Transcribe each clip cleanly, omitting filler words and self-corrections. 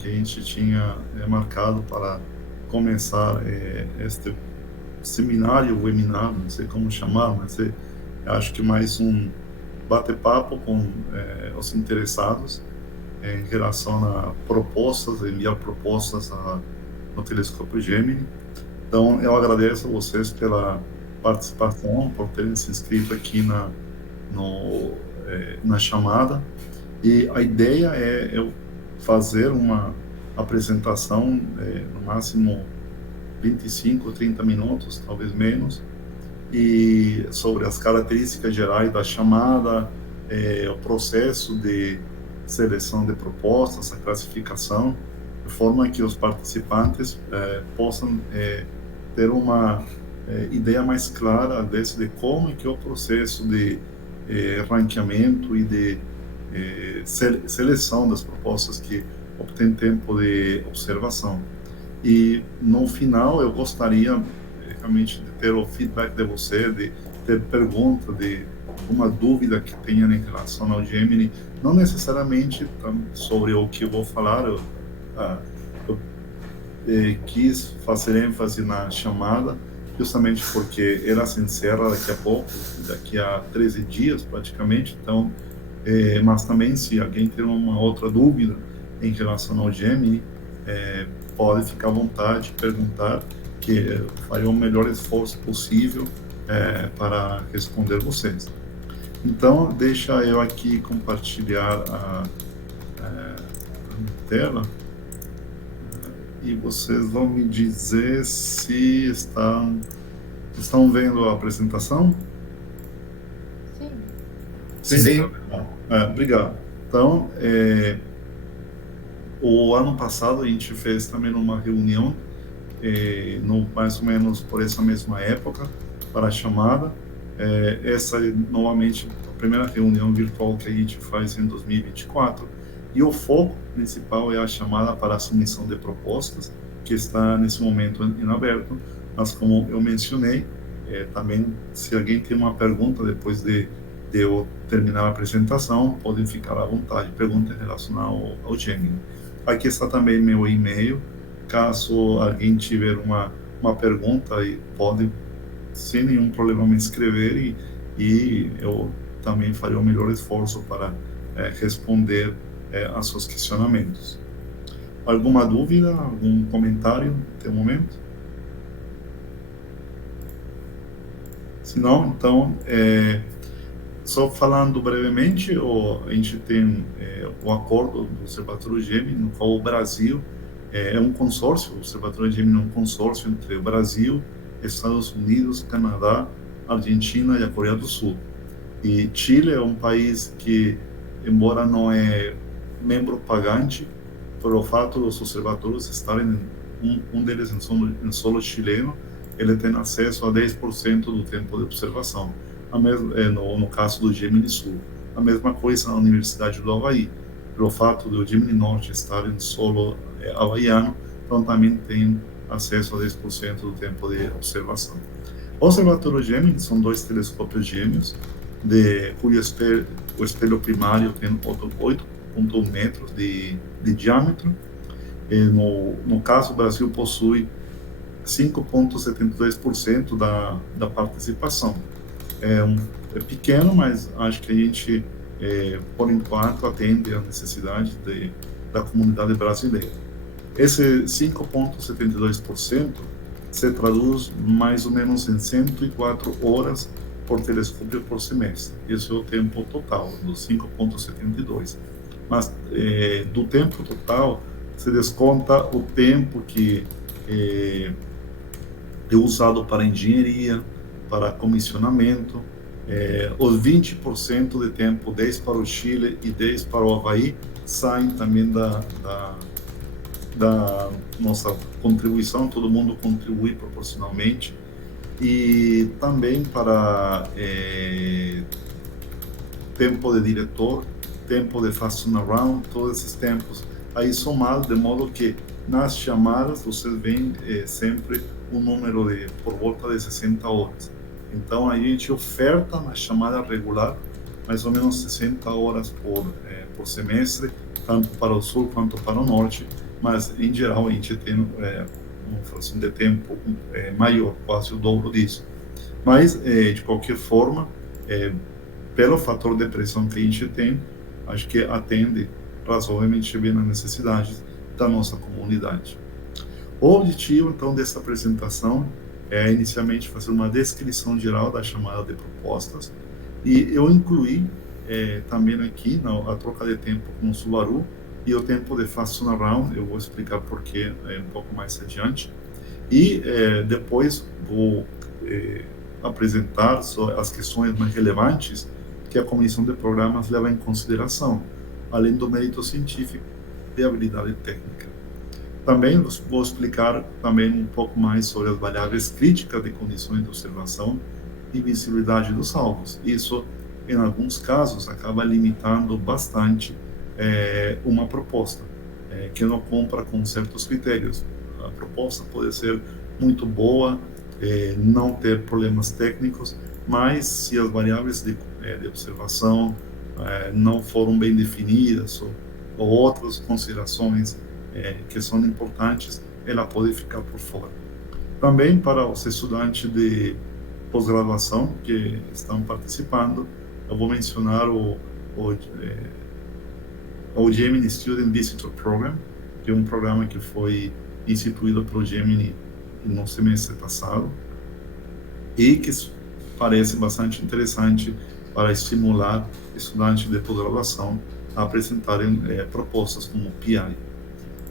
que a gente tinha marcado para começar este seminário, webinar, não sei como chamar, mas acho que mais um bate-papo com os interessados em relação a propostas, enviar propostas no telescópio Gemini. Então, eu agradeço a vocês pela participação, por terem se inscrito aqui na chamada. E a ideia é eu fazer uma apresentação, no máximo 25, 30 minutos, talvez menos, e sobre as características gerais da chamada, o processo de seleção de propostas, a classificação, de forma que os participantes possam ter uma ideia mais clara de como é que é o processo de ranqueamento e de seleção das propostas que obtêm tempo de observação. E no final eu gostaria realmente de ter o feedback de você, de ter pergunta, de uma dúvida que tenha em relação ao Gemini, não necessariamente sobre o que eu vou falar. Eu quis fazer ênfase na chamada justamente porque ela se encerra daqui a pouco, daqui a 13 dias praticamente. Então, mas também se alguém tem uma outra dúvida em relação ao Gemini, pode ficar à vontade de perguntar, que eu farei o melhor esforço possível para responder vocês. Então, deixa eu aqui compartilhar a tela e vocês vão me dizer se estão vendo a apresentação? Sim. Obrigado. Então, o ano passado a gente fez também uma reunião, mais ou menos por essa mesma época, para a chamada. Essa é novamente a primeira reunião virtual que a gente faz em 2024, e o foco principal é a chamada para a submissão de propostas, que está nesse momento em aberto, mas como eu mencionei, também se alguém tem uma pergunta depois de eu terminar a apresentação, podem ficar à vontade, pergunta relacionada ao Gemini. Aqui está também meu e-mail, caso alguém tiver uma pergunta, pode sem nenhum problema me escrever, e eu também farei o melhor esforço para responder a seus questionamentos. Alguma dúvida, algum comentário até o momento? Se não, então, só falando brevemente, a gente tem o acordo do Observatório Gemini, no qual o Brasil é um consórcio. O Observatório Gemini é um consórcio entre o Brasil, Estados Unidos, Canadá, Argentina e a Coreia do Sul. E Chile é um país que, embora não é membro pagante, pelo fato dos observatórios estarem, um deles em solo chileno, ele tem acesso a 10% do tempo de observação, no caso do Gemini Sul. A mesma coisa na Universidade do Havaí, pelo fato do Gemini Norte estar em solo havaiano, então também tem acesso a 10% do tempo de observação. O Observatório Gemini são 2 telescópios gêmeos, cujo o espelho primário tem 8,1 metros de diâmetro. No caso, o Brasil possui 5,72% da participação. É pequeno, mas acho que a gente, por enquanto, atende à necessidade da comunidade brasileira. Esse 5,72% se traduz mais ou menos em 104 horas por telescópio por semestre. Esse é o tempo total, dos 5,72. Mas do tempo total se desconta o tempo que é usado para engenharia, para comissionamento, os 20% de tempo, 10 para o Chile e 10 para o Havaí, saem também da nossa contribuição. Todo mundo contribui proporcionalmente. E também para tempo de diretor, tempo de fast turnaround, todos esses tempos aí somados, de modo que nas chamadas vocês veem sempre um número por volta de 60 horas. Então a gente oferta na chamada regular mais ou menos 60 horas por semestre, tanto para o sul quanto para o norte, mas em geral a gente tem uma fração de tempo maior, quase o dobro disso. Mas, de qualquer forma, pelo fator de pressão que a gente tem, acho que atende razoavelmente bem às necessidades da nossa comunidade. O objetivo, então, dessa apresentação é, inicialmente, fazer uma descrição geral da chamada de propostas, e eu incluí também aqui a troca de tempo com o Subaru e o tempo de fast turnaround. Eu vou explicar por quê um pouco mais adiante. E depois vou apresentar as questões mais relevantes que a comissão de programas leva em consideração, além do mérito científico e habilidade técnica. Também vou explicar também um pouco mais sobre as variáveis críticas de condições de observação e visibilidade dos alvos. Isso, em alguns casos, acaba limitando bastante uma proposta, que não cumpra com certos critérios. A proposta pode ser muito boa, não ter problemas técnicos, mas se as variáveis de observação não foram bem definidas ou outras considerações que são importantes, ela pode ficar por fora. Também para os estudantes de pós-graduação que estão participando, eu vou mencionar o Gemini Student Visitor Program, que é um programa que foi instituído pelo Gemini no semestre passado e que parece bastante interessante para estimular estudantes de pós-graduação a apresentarem propostas como PI.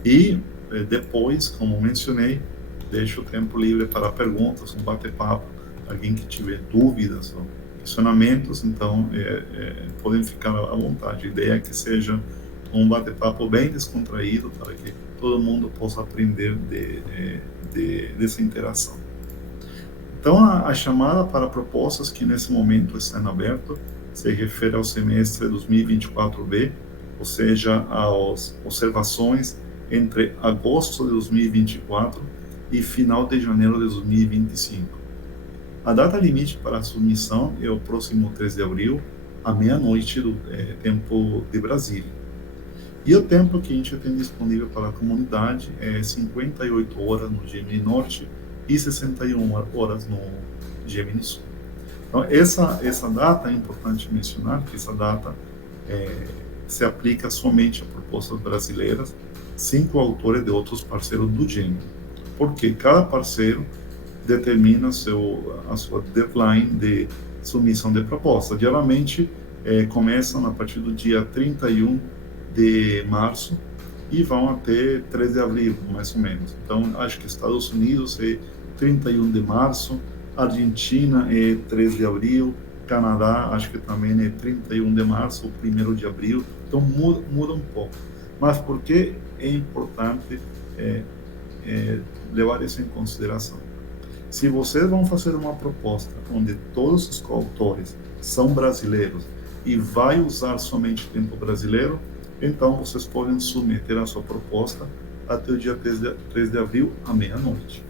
E depois, como mencionei, deixo o tempo livre para perguntas, um bate-papo, alguém que tiver dúvidas ou questionamentos, então podem ficar à vontade. A ideia é que seja um bate-papo bem descontraído para que todo mundo possa aprender dessa interação. Então, a chamada para propostas que nesse momento está em aberto se refere ao semestre 2024B, ou seja, às observações entre agosto de 2024 e final de janeiro de 2025. A data limite para a submissão é o próximo 3 de abril, à meia-noite do tempo de Brasília. E o tempo que a gente tem disponível para a comunidade é 58 horas no Gemini Norte e 61 horas no Gemini Sul. Então, essa data é importante mencionar, que essa data se aplica somente a propostas brasileiras, sem coautores de outros parceiros do Gemini, porque cada parceiro determina a sua deadline de submissão de proposta. Geralmente, começam a partir do dia 31 de março e vão até 3 de abril, mais ou menos. Então, acho que Estados Unidos é 31 de março, Argentina é 3 de abril, Canadá acho que também é 31 de março ou 1º de abril, então muda um pouco. Mas por que é importante levar isso em consideração? Se vocês vão fazer uma proposta onde todos os coautores são brasileiros e vai usar somente tempo brasileiro, então vocês podem submeter a sua proposta até o dia 3 de abril, à meia-noite.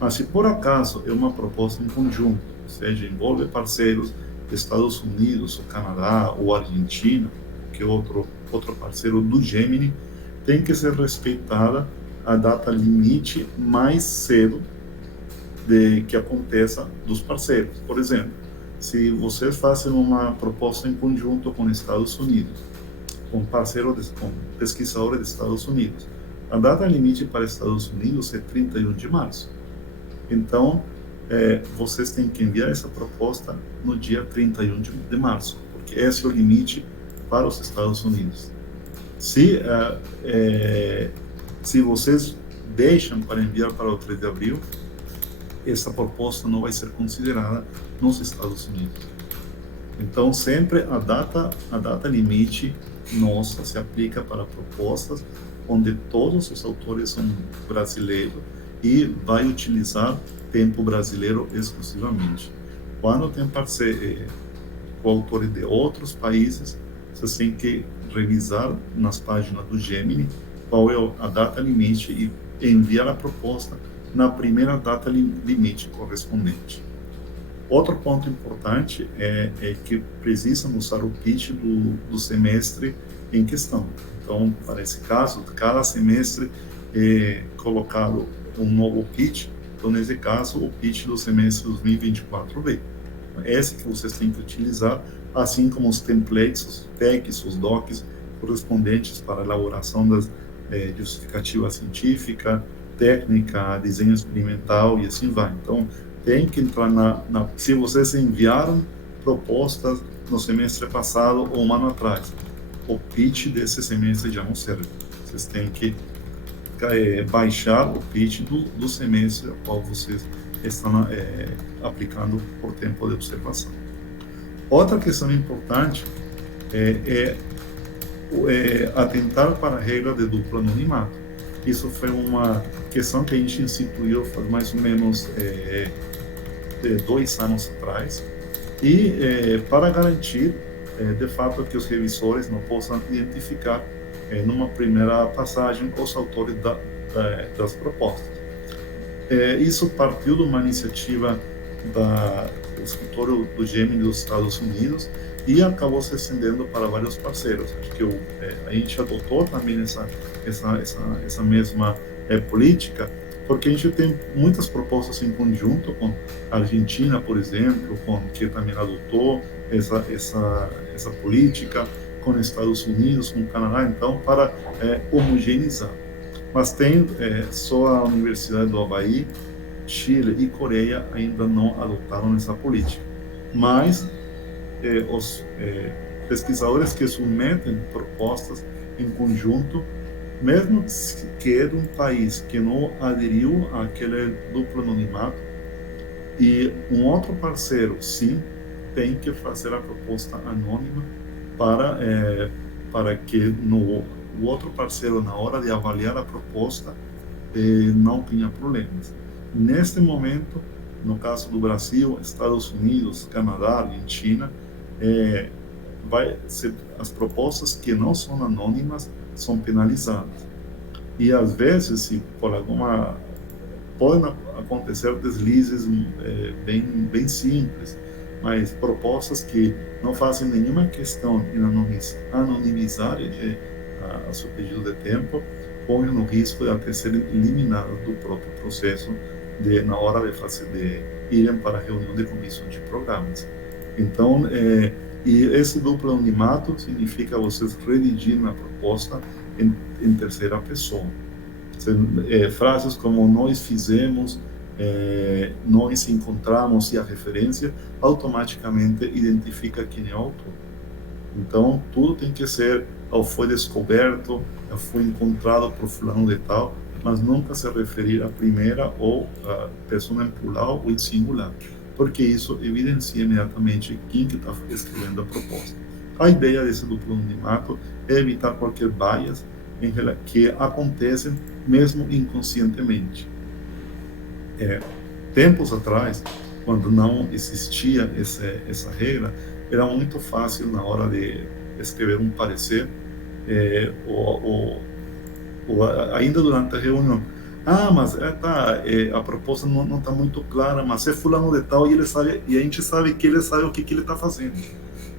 Mas se por acaso é uma proposta em conjunto, ou seja, envolve parceiros dos Estados Unidos, ou Canadá, ou Argentina, que é outro parceiro do Gemini, tem que ser respeitada a data limite mais cedo que aconteça dos parceiros. Por exemplo, se vocês fazem uma proposta em conjunto com os Estados Unidos, com pesquisadores dos Estados Unidos, a data limite para os Estados Unidos é 31 de março. Então, vocês têm que enviar essa proposta no dia 31 de março, porque esse é o limite para os Estados Unidos. Se vocês deixam para enviar para o 3 de abril, essa proposta não vai ser considerada nos Estados Unidos. Então, sempre a data limite nossa se aplica para propostas onde todos os autores são brasileiros e vai utilizar tempo brasileiro exclusivamente. Quando tem coautores de outros países, você tem que revisar nas páginas do Gemini qual é a data limite e enviar a proposta na primeira data limite correspondente. Outro ponto importante é que precisam usar o pitch do semestre em questão. Então, para esse caso, cada semestre colocado um novo pitch. Então, nesse caso, o pitch do semestre 2024B. Esse que vocês têm que utilizar, assim como os templates, os tags, os docs correspondentes para a elaboração das justificativa científica, técnica, desenho experimental e assim vai. Então, tem que entrar se vocês enviaram propostas no semestre passado ou um ano atrás, o pitch desse semestre já não serve. Vocês têm que baixar o pitch do semestre ao qual vocês estão aplicando por tempo de observação. Outra questão importante é atentar para a regra de duplo anonimato. Isso foi uma questão que a gente instituiu faz mais ou menos 2 anos atrás, e para garantir, de fato, que os revisores não possam identificar, numa primeira passagem, os autores das propostas. Isso partiu de uma iniciativa do escritório do Gemini dos Estados Unidos e acabou se estendendo para vários parceiros. Acho que a gente adotou também essa mesma política, porque a gente tem muitas propostas em conjunto com a Argentina, por exemplo, que também adotou essa política, com os Estados Unidos, com o Canadá, então, para homogeneizar. Mas tem só a Universidade do Havaí, Chile e Coreia ainda não adotaram essa política. Mas os pesquisadores que submetem propostas em conjunto, mesmo que é de um país que não aderiu àquele duplo anonimato, e um outro parceiro, sim, tem que fazer a proposta anônima para que o outro parceiro, na hora de avaliar a proposta, não tenha problemas. Neste momento, no caso do Brasil, Estados Unidos, Canadá, Argentina, as propostas que não são anônimas são penalizadas. E às vezes, se por podem acontecer deslizes bem simples, mas propostas que não fazem nenhuma questão em anonimizar a seu pedido de tempo, põem no risco de até serem eliminadas do próprio processo na hora de irem para a reunião de comissão de programas. Então, e esse duplo anonimato significa vocês redigirem a proposta em terceira pessoa. Frases como nós fizemos, nós encontramos, e a referência automaticamente identifica quem é o autor. Então, tudo tem que ser foi descoberto, foi encontrado por fulano de tal, mas nunca se referir à primeira ou à pessoa em plural ou em singular, porque isso evidencia imediatamente quem que está escrevendo a proposta. A ideia desse duplo anonimato é evitar qualquer bias que acontecem mesmo inconscientemente. Tempos atrás, quando não existia essa regra, era muito fácil na hora de escrever um parecer, ainda durante a reunião. Mas a proposta não está muito clara, mas é fulano de tal e ele sabe, e a gente sabe que ele sabe o que ele está fazendo.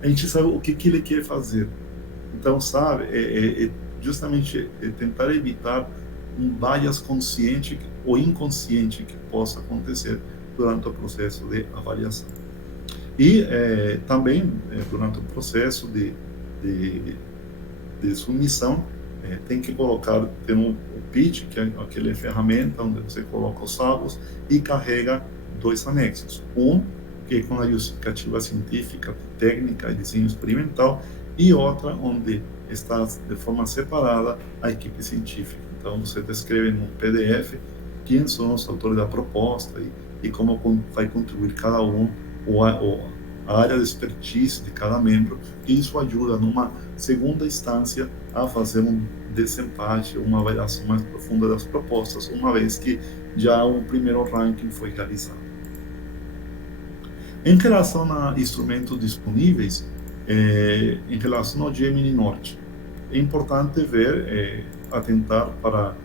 A gente sabe o que ele quer fazer. Então, sabe, justamente tentar evitar um bias consciente ou inconsciente que possa acontecer durante o processo de avaliação. E também, durante o processo de submissão, tem que tem um pitch, que é aquela ferramenta onde você coloca os salvos e carrega 2 anexos. Que é com a justificativa científica, técnica e desenho experimental, e outra onde está de forma separada a equipe científica. Então, você descreve no PDF quem são os autores da proposta e como vai contribuir cada um, a área de expertise de cada membro, e isso ajuda, numa segunda instância, a fazer um desempate, uma avaliação mais profunda das propostas, uma vez que já o primeiro ranking foi realizado. Em relação a instrumentos disponíveis, em relação ao Gemini Norte, é importante atentar para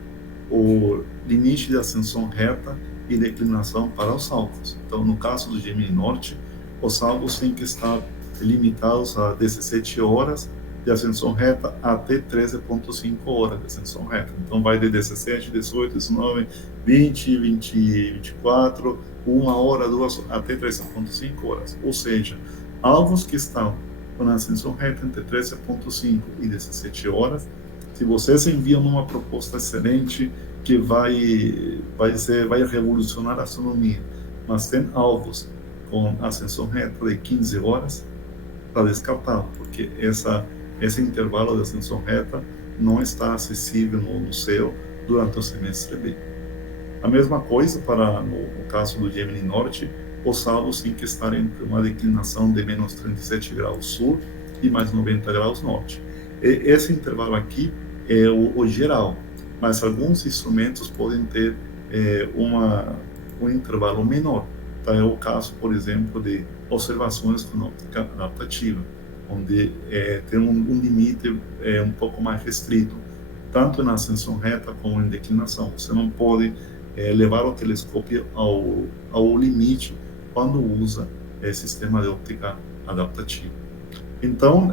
o limite de ascensão reta e declinação para os alvos. Então, no caso do Gemini Norte, os alvos têm que estar limitados a 17 horas de ascensão reta até 13,5 horas de ascensão reta. Então, vai de 17, 18, 19, 20, 20, 24, 1 hora, 2, até 13,5 horas. Ou seja, alvos que estão com a ascensão reta entre 13,5 e 17 horas, se vocês enviam uma proposta excelente que vai revolucionar a astronomia, mas tem alvos com ascensão reta de 15 horas, está descartado, porque esse intervalo de ascensão reta não está acessível no céu durante o semestre B. A mesma coisa para no caso do Gemini Norte, os alvos têm que estar entre uma declinação de menos 37 graus sul e mais 90 graus norte. Esse intervalo aqui é o geral, mas alguns instrumentos podem ter um intervalo menor. Tá? É o caso, por exemplo, de observações com óptica adaptativa, onde tem um limite um pouco mais restrito, tanto na ascensão reta como em declinação. Você não pode levar o telescópio ao limite quando usa sistema de óptica adaptativa. Então,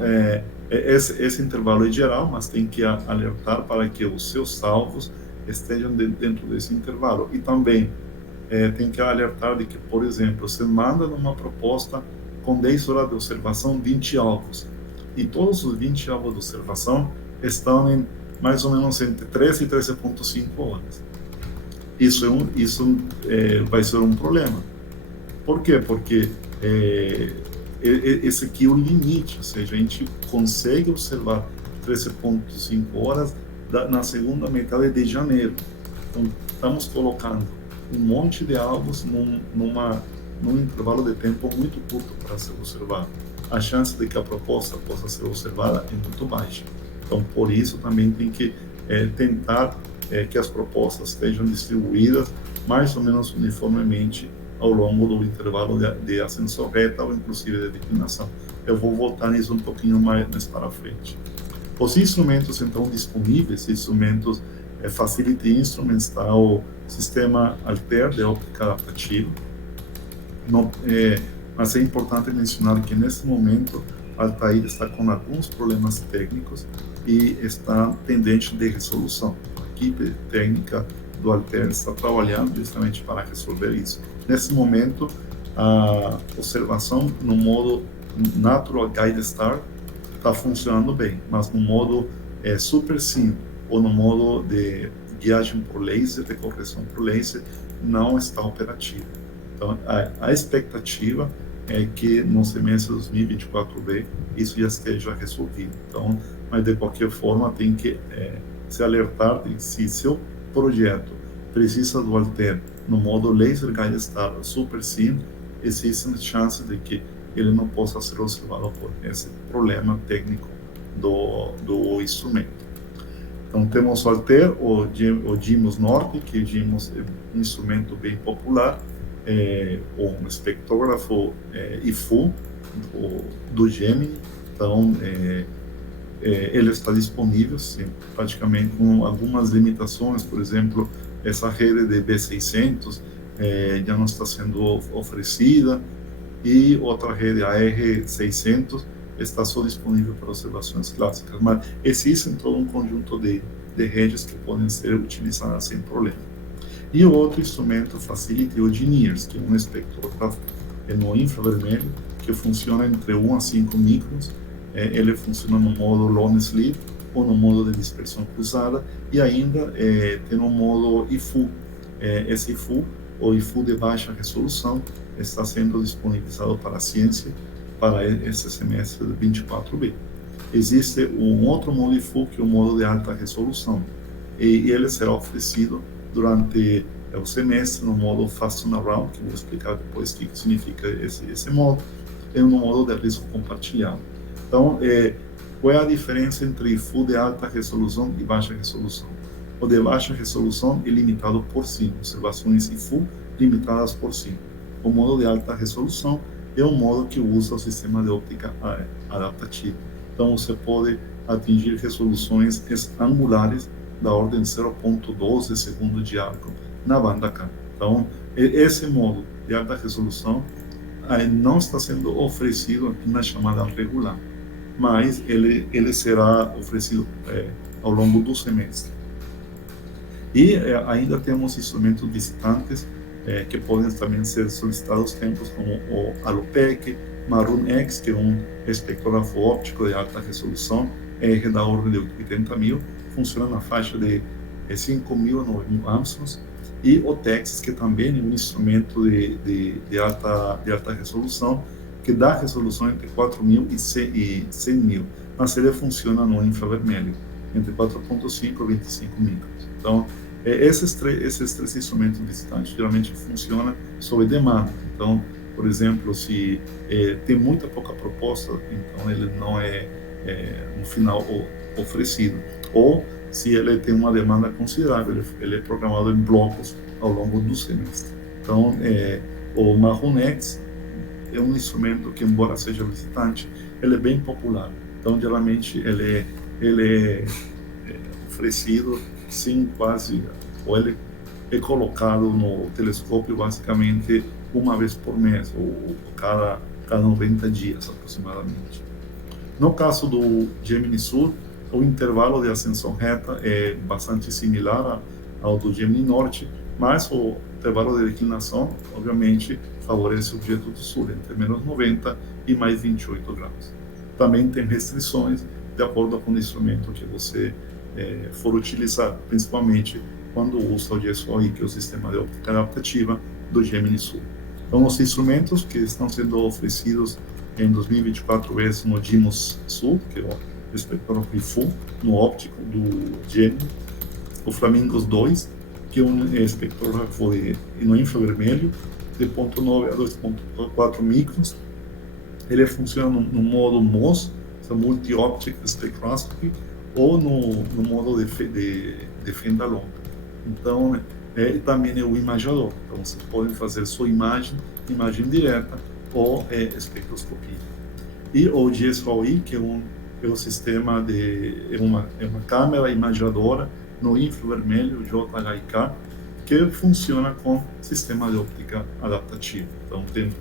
esse intervalo é geral, mas tem que alertar para que os seus salvos estejam dentro desse intervalo. E também tem que alertar de que, por exemplo, você manda uma proposta com 10 horas de observação, 20 alvos, e todos os 20 alvos de observação estão em mais ou menos entre 13 e 13,5 horas. Isso vai ser um problema. Por quê? Porque esse aqui é o limite, ou seja, a gente consegue observar 13,5 horas na segunda metade de janeiro. Então, estamos colocando um monte de alvos num intervalo de tempo muito curto para ser observado. A chance de que a proposta possa ser observada é muito baixa. Então, por isso, também tem que tentar que as propostas estejam distribuídas mais ou menos uniformemente ao longo do intervalo de ascensão reta ou inclusive de declinação. Eu vou voltar nisso um pouquinho mais para frente. Os instrumentos, então, disponíveis, instrumentos Facility Instruments, está o sistema Altair de óptica adaptativa. Mas é importante mencionar que, nesse momento, Altair está com alguns problemas técnicos e está pendente de resolução. A equipe técnica do Altair está trabalhando justamente para resolver isso. Nesse momento, a observação no modo Natural Guide Star está funcionando bem, mas no modo Super Sim ou no modo de guiagem por laser, de correção por laser, não está operativo. Então, a expectativa é que no semestre 2024B isso já esteja resolvido. Então, mas de qualquer forma tem que se alertar de se seu projeto precisa do Altair no modo Laser Guide Star Super Sim, existem chances de que ele não possa ser observado por esse problema técnico do instrumento. Então, temos o Altair, o GIMOS Norte, que GIMOS é um instrumento bem popular, um espectrógrafo IFU do Gemini. Então, ele está disponível, sim, praticamente com algumas limitações. Por exemplo, essa rede de B600 já não está sendo oferecida, e outra rede, a R600, está só disponível para observações clássicas, mas existe todo um conjunto de redes que podem ser utilizadas sem problema. E o outro instrumento Facility o GNIRS, que é um espectrógrafo no infravermelho, que funciona entre 1 a 5 microns. Ele funciona no modo Lone Sleep ou no modo de dispersão cruzada, e ainda tem no modo IFU. Esse IFU, ou IFU de baixa resolução, está sendo disponibilizado para a ciência para esse semestre de 24B. Existe um outro modo IFU, que é o modo de alta resolução, e ele será oferecido durante o semestre no modo Fast Turnaround, que eu vou explicar depois o que significa esse modo, e no modo de risco compartilhado. Então, qual é a diferença entre IFU de alta resolução e baixa resolução? O de baixa resolução é limitado por cima, observações IFU limitadas por cima. O modo de alta resolução é um modo que usa o sistema de óptica adaptativa. Então, você pode atingir resoluções angulares da ordem 0,12 segundo de arco na banda K. Então, esse modo de alta resolução não está sendo oferecido aqui na chamada regular. mas ele será oferecido ao longo do semestre. E ainda temos instrumentos visitantes que podem também ser solicitados tempos como o Alopec, Maroon X, que é um espectrógrafo óptico de alta resolução, R da ordem de 80 mil, funciona na faixa de 5.000 a 9.000 Armstrongs, e o Texas, que também é um instrumento de alta resolução, que dá resolução entre 4.000 e 100.000, mas ele funciona no infravermelho, entre 4.5 e 25 microns. Então, esses três instrumentos visitantes geralmente funcionam sob demanda. Então, por exemplo, se tem muita pouca proposta, então ele não é no final oferecido. Ou se ele tem uma demanda considerável, ele é programado em blocos ao longo do semestre. Então, o Maroon X é um instrumento que, embora seja visitante, ele é bem popular. Então, geralmente, ele é oferecido sim, quase, ou ele é colocado no telescópio basicamente uma vez por mês, ou cada 90 dias aproximadamente. No caso do Gemini Sur, o intervalo de ascensão reta é bastante similar ao do Gemini Norte, mas o intervalo de declinação, obviamente, favorece o objeto do Sul, entre menos 90 e mais 28 graus. Também tem restrições de acordo com o instrumento que você for utilizar, principalmente quando usa o GSOI, que é o sistema de óptica adaptativa do Gemini Sur. Então, os instrumentos que estão sendo oferecidos em 2024 no DIMOS Sul, que é o espectrógrafo full, no óptico do Gemini, o Flamingos 2, que é um espectrógrafo no infravermelho, de 0.9 a 2.4 microns. Ele funciona no modo MOS, Multi-Optic Spectroscopy, ou no modo de fenda longa. Então, também é o imagiador. Então, vocês podem fazer sua imagem direta ou espectroscopia. E o GSOI, que é um sistema é uma câmera imagiadora no infravermelho JHIK, que funciona com sistema de óptica adaptativa. Então, tem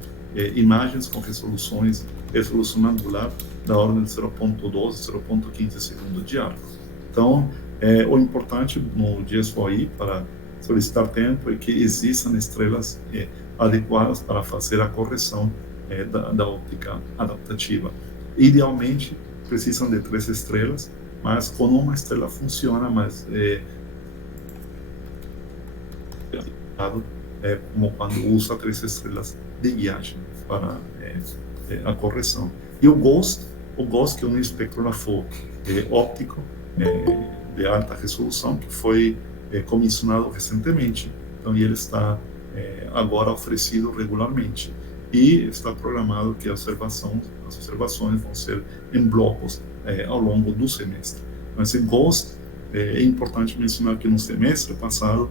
imagens com resolução angular da ordem de 0.12, 0.15 segundos de arco. Então, o importante no GSOI para solicitar tempo é que existam estrelas adequadas para fazer a correção da óptica adaptativa. Idealmente, precisam de 3 estrelas, mas com uma estrela funciona, mas como quando usa 3 estrelas de guiagem para a correção. E o GHOST, que é um espectrógrafo óptico de alta resolução, que foi comissionado recentemente. Então, ele está agora oferecido regularmente e está programado que as observações vão ser em blocos ao longo do semestre. Mas esse GHOST, é importante mencionar que no semestre passado,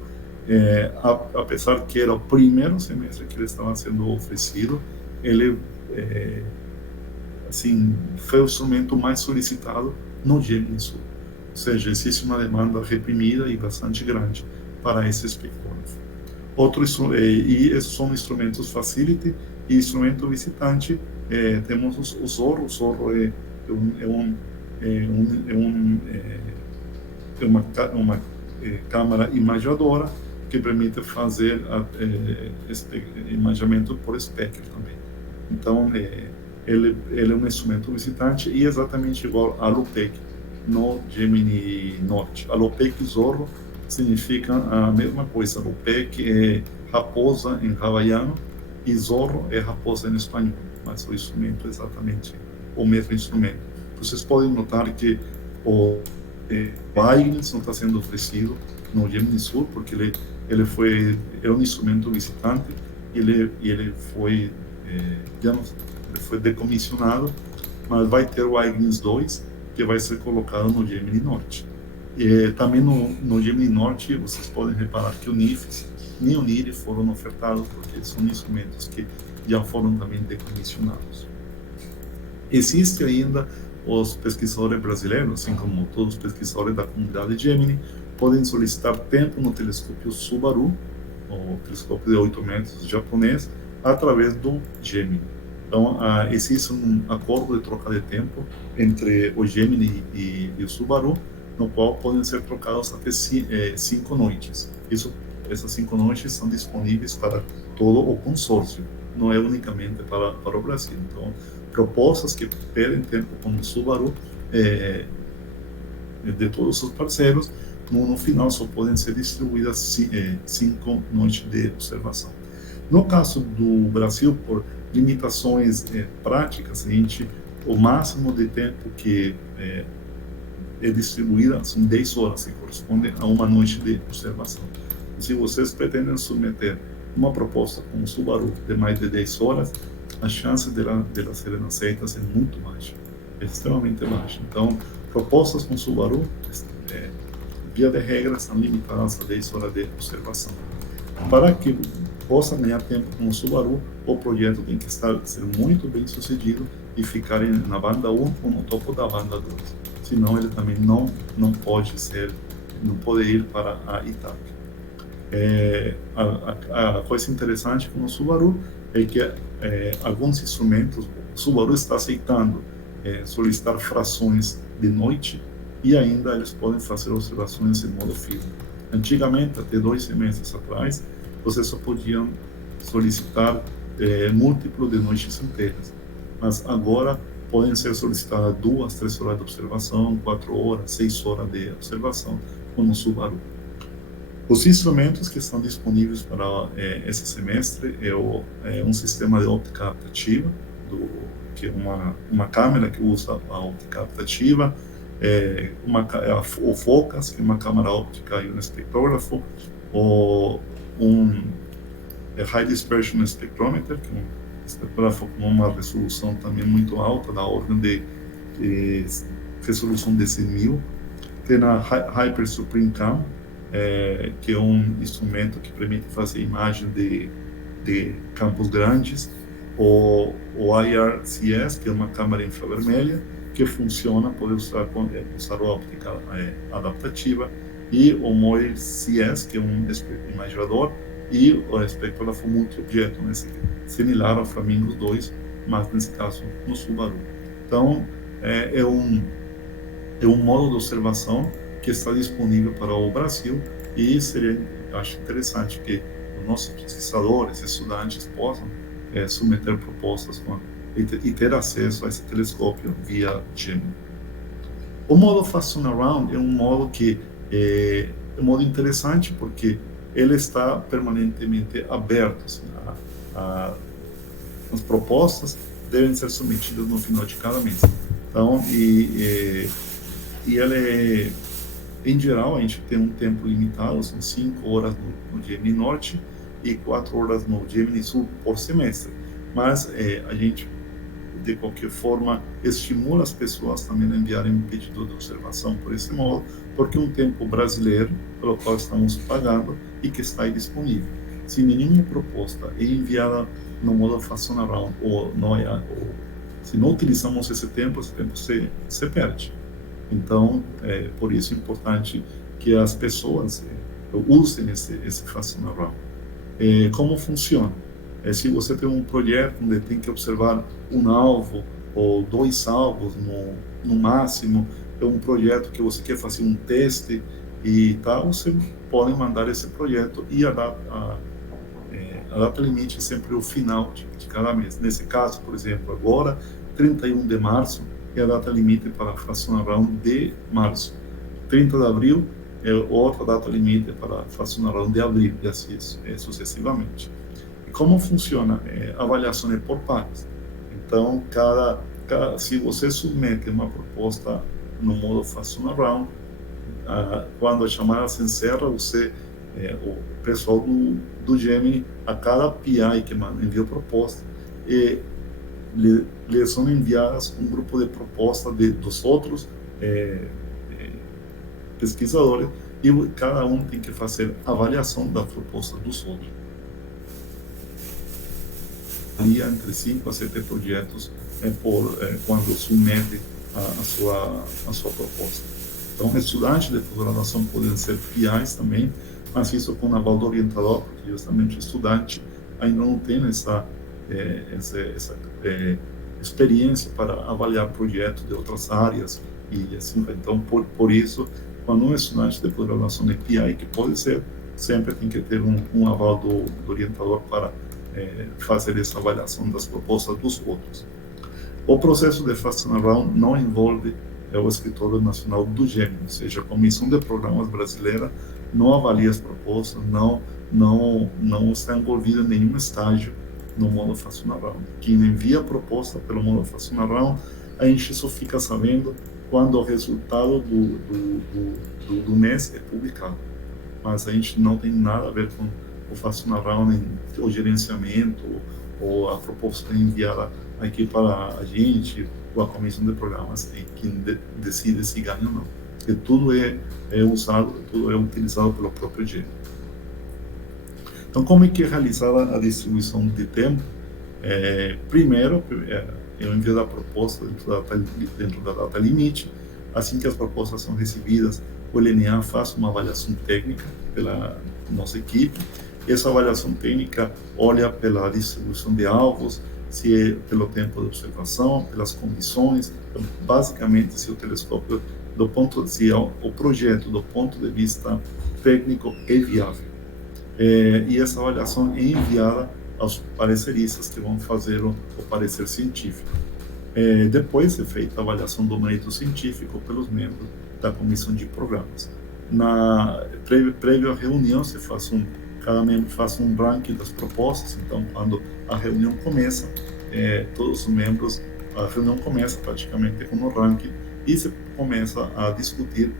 apesar que era o primeiro semestre que ele estava sendo oferecido, ele assim, foi o instrumento mais solicitado no Gemini Sur. Ou seja, existe uma demanda reprimida e bastante grande para esse espectrógrafo. E esses são instrumentos facility e instrumento visitante. Temos o Zorro. O Zorro é uma câmera imagiadora que permite fazer imaginamento por espectro também. Então, ele é um instrumento visitante e exatamente igual a Alopec no Gemini Norte. Alopec e Zorro significam a mesma coisa. Alopec é raposa em hawaiano e Zorro é raposa em espanhol, mas o instrumento é exatamente o mesmo instrumento. Vocês podem notar que o Huygens não está sendo oferecido no Gemini Sur, porque ele é um instrumento visitante e ele foi decomissionado, mas vai ter o Huygens 2, que vai ser colocado no Gemini Norte. E também no Gemini Norte, vocês podem reparar que o NIFES nem o NIRI foram ofertados, porque são instrumentos que já foram também decomissionados. Existe ainda os pesquisadores brasileiros, assim como todos os pesquisadores da comunidade Gemini, podem solicitar tempo no telescópio Subaru, o telescópio de 8 metros japonês, através do Gemini. Então, existe um acordo de troca de tempo entre o Gemini e o Subaru, no qual podem ser trocados até 5 noites. Essas 5 noites são disponíveis para todo o consórcio, não é unicamente para o Brasil. Então, propostas que pedem tempo como o Subaru, de todos os parceiros, no final só podem ser distribuídas 5 noites de observação. No caso do Brasil, por limitações práticas, o máximo de tempo que é distribuída são 10 horas, que corresponde a uma noite de observação. Se vocês pretendem submeter uma proposta com o Subaru de mais de 10 horas, a chance dela serem aceitas é muito baixa, é extremamente baixa. Então, propostas com Subaru, via de regra, são limitadas a 10 horas de observação. Para que possa ganhar tempo com o Subaru, o projeto tem que ser muito bem sucedido e ficar na banda 1 ou no topo da banda 2. Senão ele também não pode ir para a ITAC. A coisa interessante com o Subaru é que alguns instrumentos, o Subaru está aceitando solicitar frações de noite e ainda eles podem fazer observações em modo firme. Antigamente, até 2 semestres atrás, vocês só podiam solicitar múltiplo de noites inteiras, mas agora podem ser solicitadas 2, 3 horas de observação, 4 horas, 6 horas de observação com o Subaru. Os instrumentos que estão disponíveis para esse semestre é um sistema de óptica adaptativa, que é uma câmera que usa a óptica adaptativa, o Focus, que é uma câmera óptica e um espectrógrafo, um High Dispersion Spectrometer, que é um espectrógrafo com uma resolução também muito alta, da ordem de resolução de 100.000. Tem a Hyper Supreme Cam, que é um instrumento que permite fazer imagem de campos grandes, o IRCS, que é uma câmera infravermelha, que funciona, pode usar a óptica adaptativa, e o MOIR CS, que é um imaginador, e o espectrógrafo multi-objeto, similar ao Flamingos 2, mas nesse caso no Subaru. Então, é um modo de observação que está disponível para o Brasil, e acho interessante que os nossos pesquisadores, estudantes, possam submeter propostas e ter acesso a esse telescópio via Gemini. O modo Fast Turnaround é um modo que é um modo interessante porque ele está permanentemente aberto. Assim, as propostas devem ser submetidas no final de cada mês. Então, e ele em geral, a gente tem um tempo limitado, são 5 horas no Gemini Norte e 4 horas no Gemini Sul por semestre. Mas a gente, de qualquer forma, estimula as pessoas também a enviarem um pedido de observação por esse modo, porque é um tempo brasileiro, pelo qual estamos pagando e que está aí disponível. Se nenhuma proposta é enviada no modo Fast Turnaround, ou se não utilizamos esse tempo se perde. Então, por isso é importante que as pessoas usem esse Fast Turnaround. Como funciona? Se você tem um projeto onde tem que observar um alvo ou 2 alvos no máximo, é um projeto que você quer fazer um teste e tal, você pode mandar esse projeto e a data limite é sempre o final de cada mês. Nesse caso, por exemplo, agora, 31 de março, é a data limite para a Fast Turnaround de março. 30 de abril é outra data limite para a Fast Turnaround de abril, e assim sucessivamente. E como funciona? A avaliação é por pares. Então, se você submete uma proposta no modo Fast Turnaround, quando a chamada se encerra, o pessoal do Gemini, a cada PI que enviou proposta, lhes são enviadas um grupo de propostas dos outros pesquisadores, e cada um tem que fazer a avaliação da proposta dos outros. E entre 5 a 7 projetos quando submete a sua proposta. Então, estudantes de pós-graduação podem ser PIs também, mas isso com aval do orientador, porque justamente o estudante ainda não tem essa essa experiência para avaliar projetos de outras áreas e assim vai. Então, por isso, quando um estudante de pós-graduação em PI, que pode ser, sempre tem que ter um aval do orientador para fazer essa avaliação das propostas dos outros. O processo de Fast Turnaround não envolve o Escritório Nacional do GEM, ou seja, a Comissão de Programas Brasileira não avalia as propostas, não está envolvida em nenhum estágio no módulo Fast Turnaround. Quem envia a proposta pelo módulo Fast Turnaround, a gente só fica sabendo quando o resultado do mês é publicado. Mas a gente não tem nada a ver com o Fast Turnaround, o gerenciamento, ou a proposta enviada aqui para a gente, ou a comissão de programas, que decide se ganha ou não. Porque tudo é utilizado pelo próprio GEM. Então, como é que é realizada a distribuição de tempo? Primeiro, eu envio a proposta dentro da data limite. Assim que as propostas são recebidas, o LNA faz uma avaliação técnica pela nossa equipe. Essa avaliação técnica olha pela distribuição de alvos, se é pelo tempo de observação, pelas condições, então, basicamente se o telescópio, se o projeto do ponto de vista técnico é viável. E essa avaliação é enviada aos pareceristas que vão fazer o parecer científico. Depois é feita a avaliação do mérito científico pelos membros da comissão de programas. Prévio à reunião, cada membro faz um ranking das propostas. Então, quando a reunião começa, todos os membros, a reunião começa praticamente com o ranking e se começa a discutir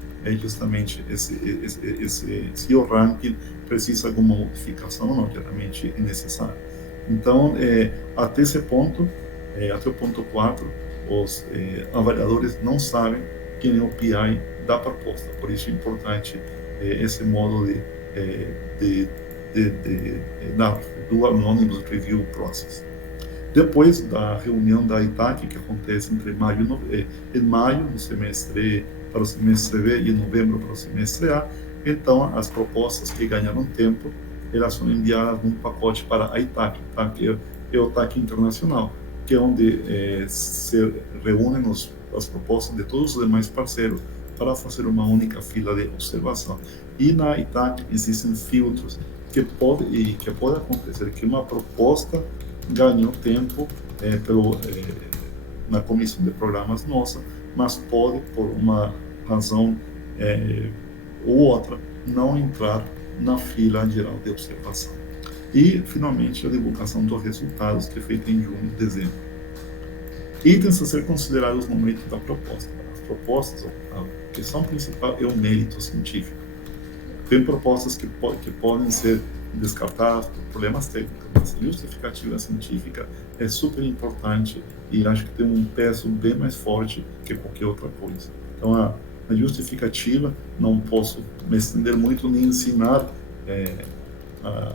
justamente se o ranking precisa de alguma modificação ou não, que realmente é necessário. Então, até esse ponto, até o ponto 4, os avaliadores não sabem quem é o PI da proposta. Por isso é importante esse modo do Anonymous Review Process. Depois da reunião da ITAC, que acontece entre maio no semestre para o semestre B e novembro para o semestre A, então as propostas que ganharam tempo, elas são enviadas num pacote para a ITAC, que é o TAC internacional, que é onde se reúnem as propostas de todos os demais parceiros para fazer uma única fila de observação. E na ITAC existem filtros que pode acontecer que uma proposta ganhou tempo na comissão de programas nossa, mas pode, por uma razão ou outra, não entrar na fila geral de observação. E, finalmente, a divulgação dos resultados, que é feita em junho e dezembro. Itens a ser considerados no momento da proposta. As propostas, a questão principal é o mérito científico. Tem propostas que podem ser descartadas por problemas técnicos, mas a justificativa científica é super importante e acho que tem um peso bem mais forte que qualquer outra coisa. Então, a justificativa, não posso me estender muito nem ensinar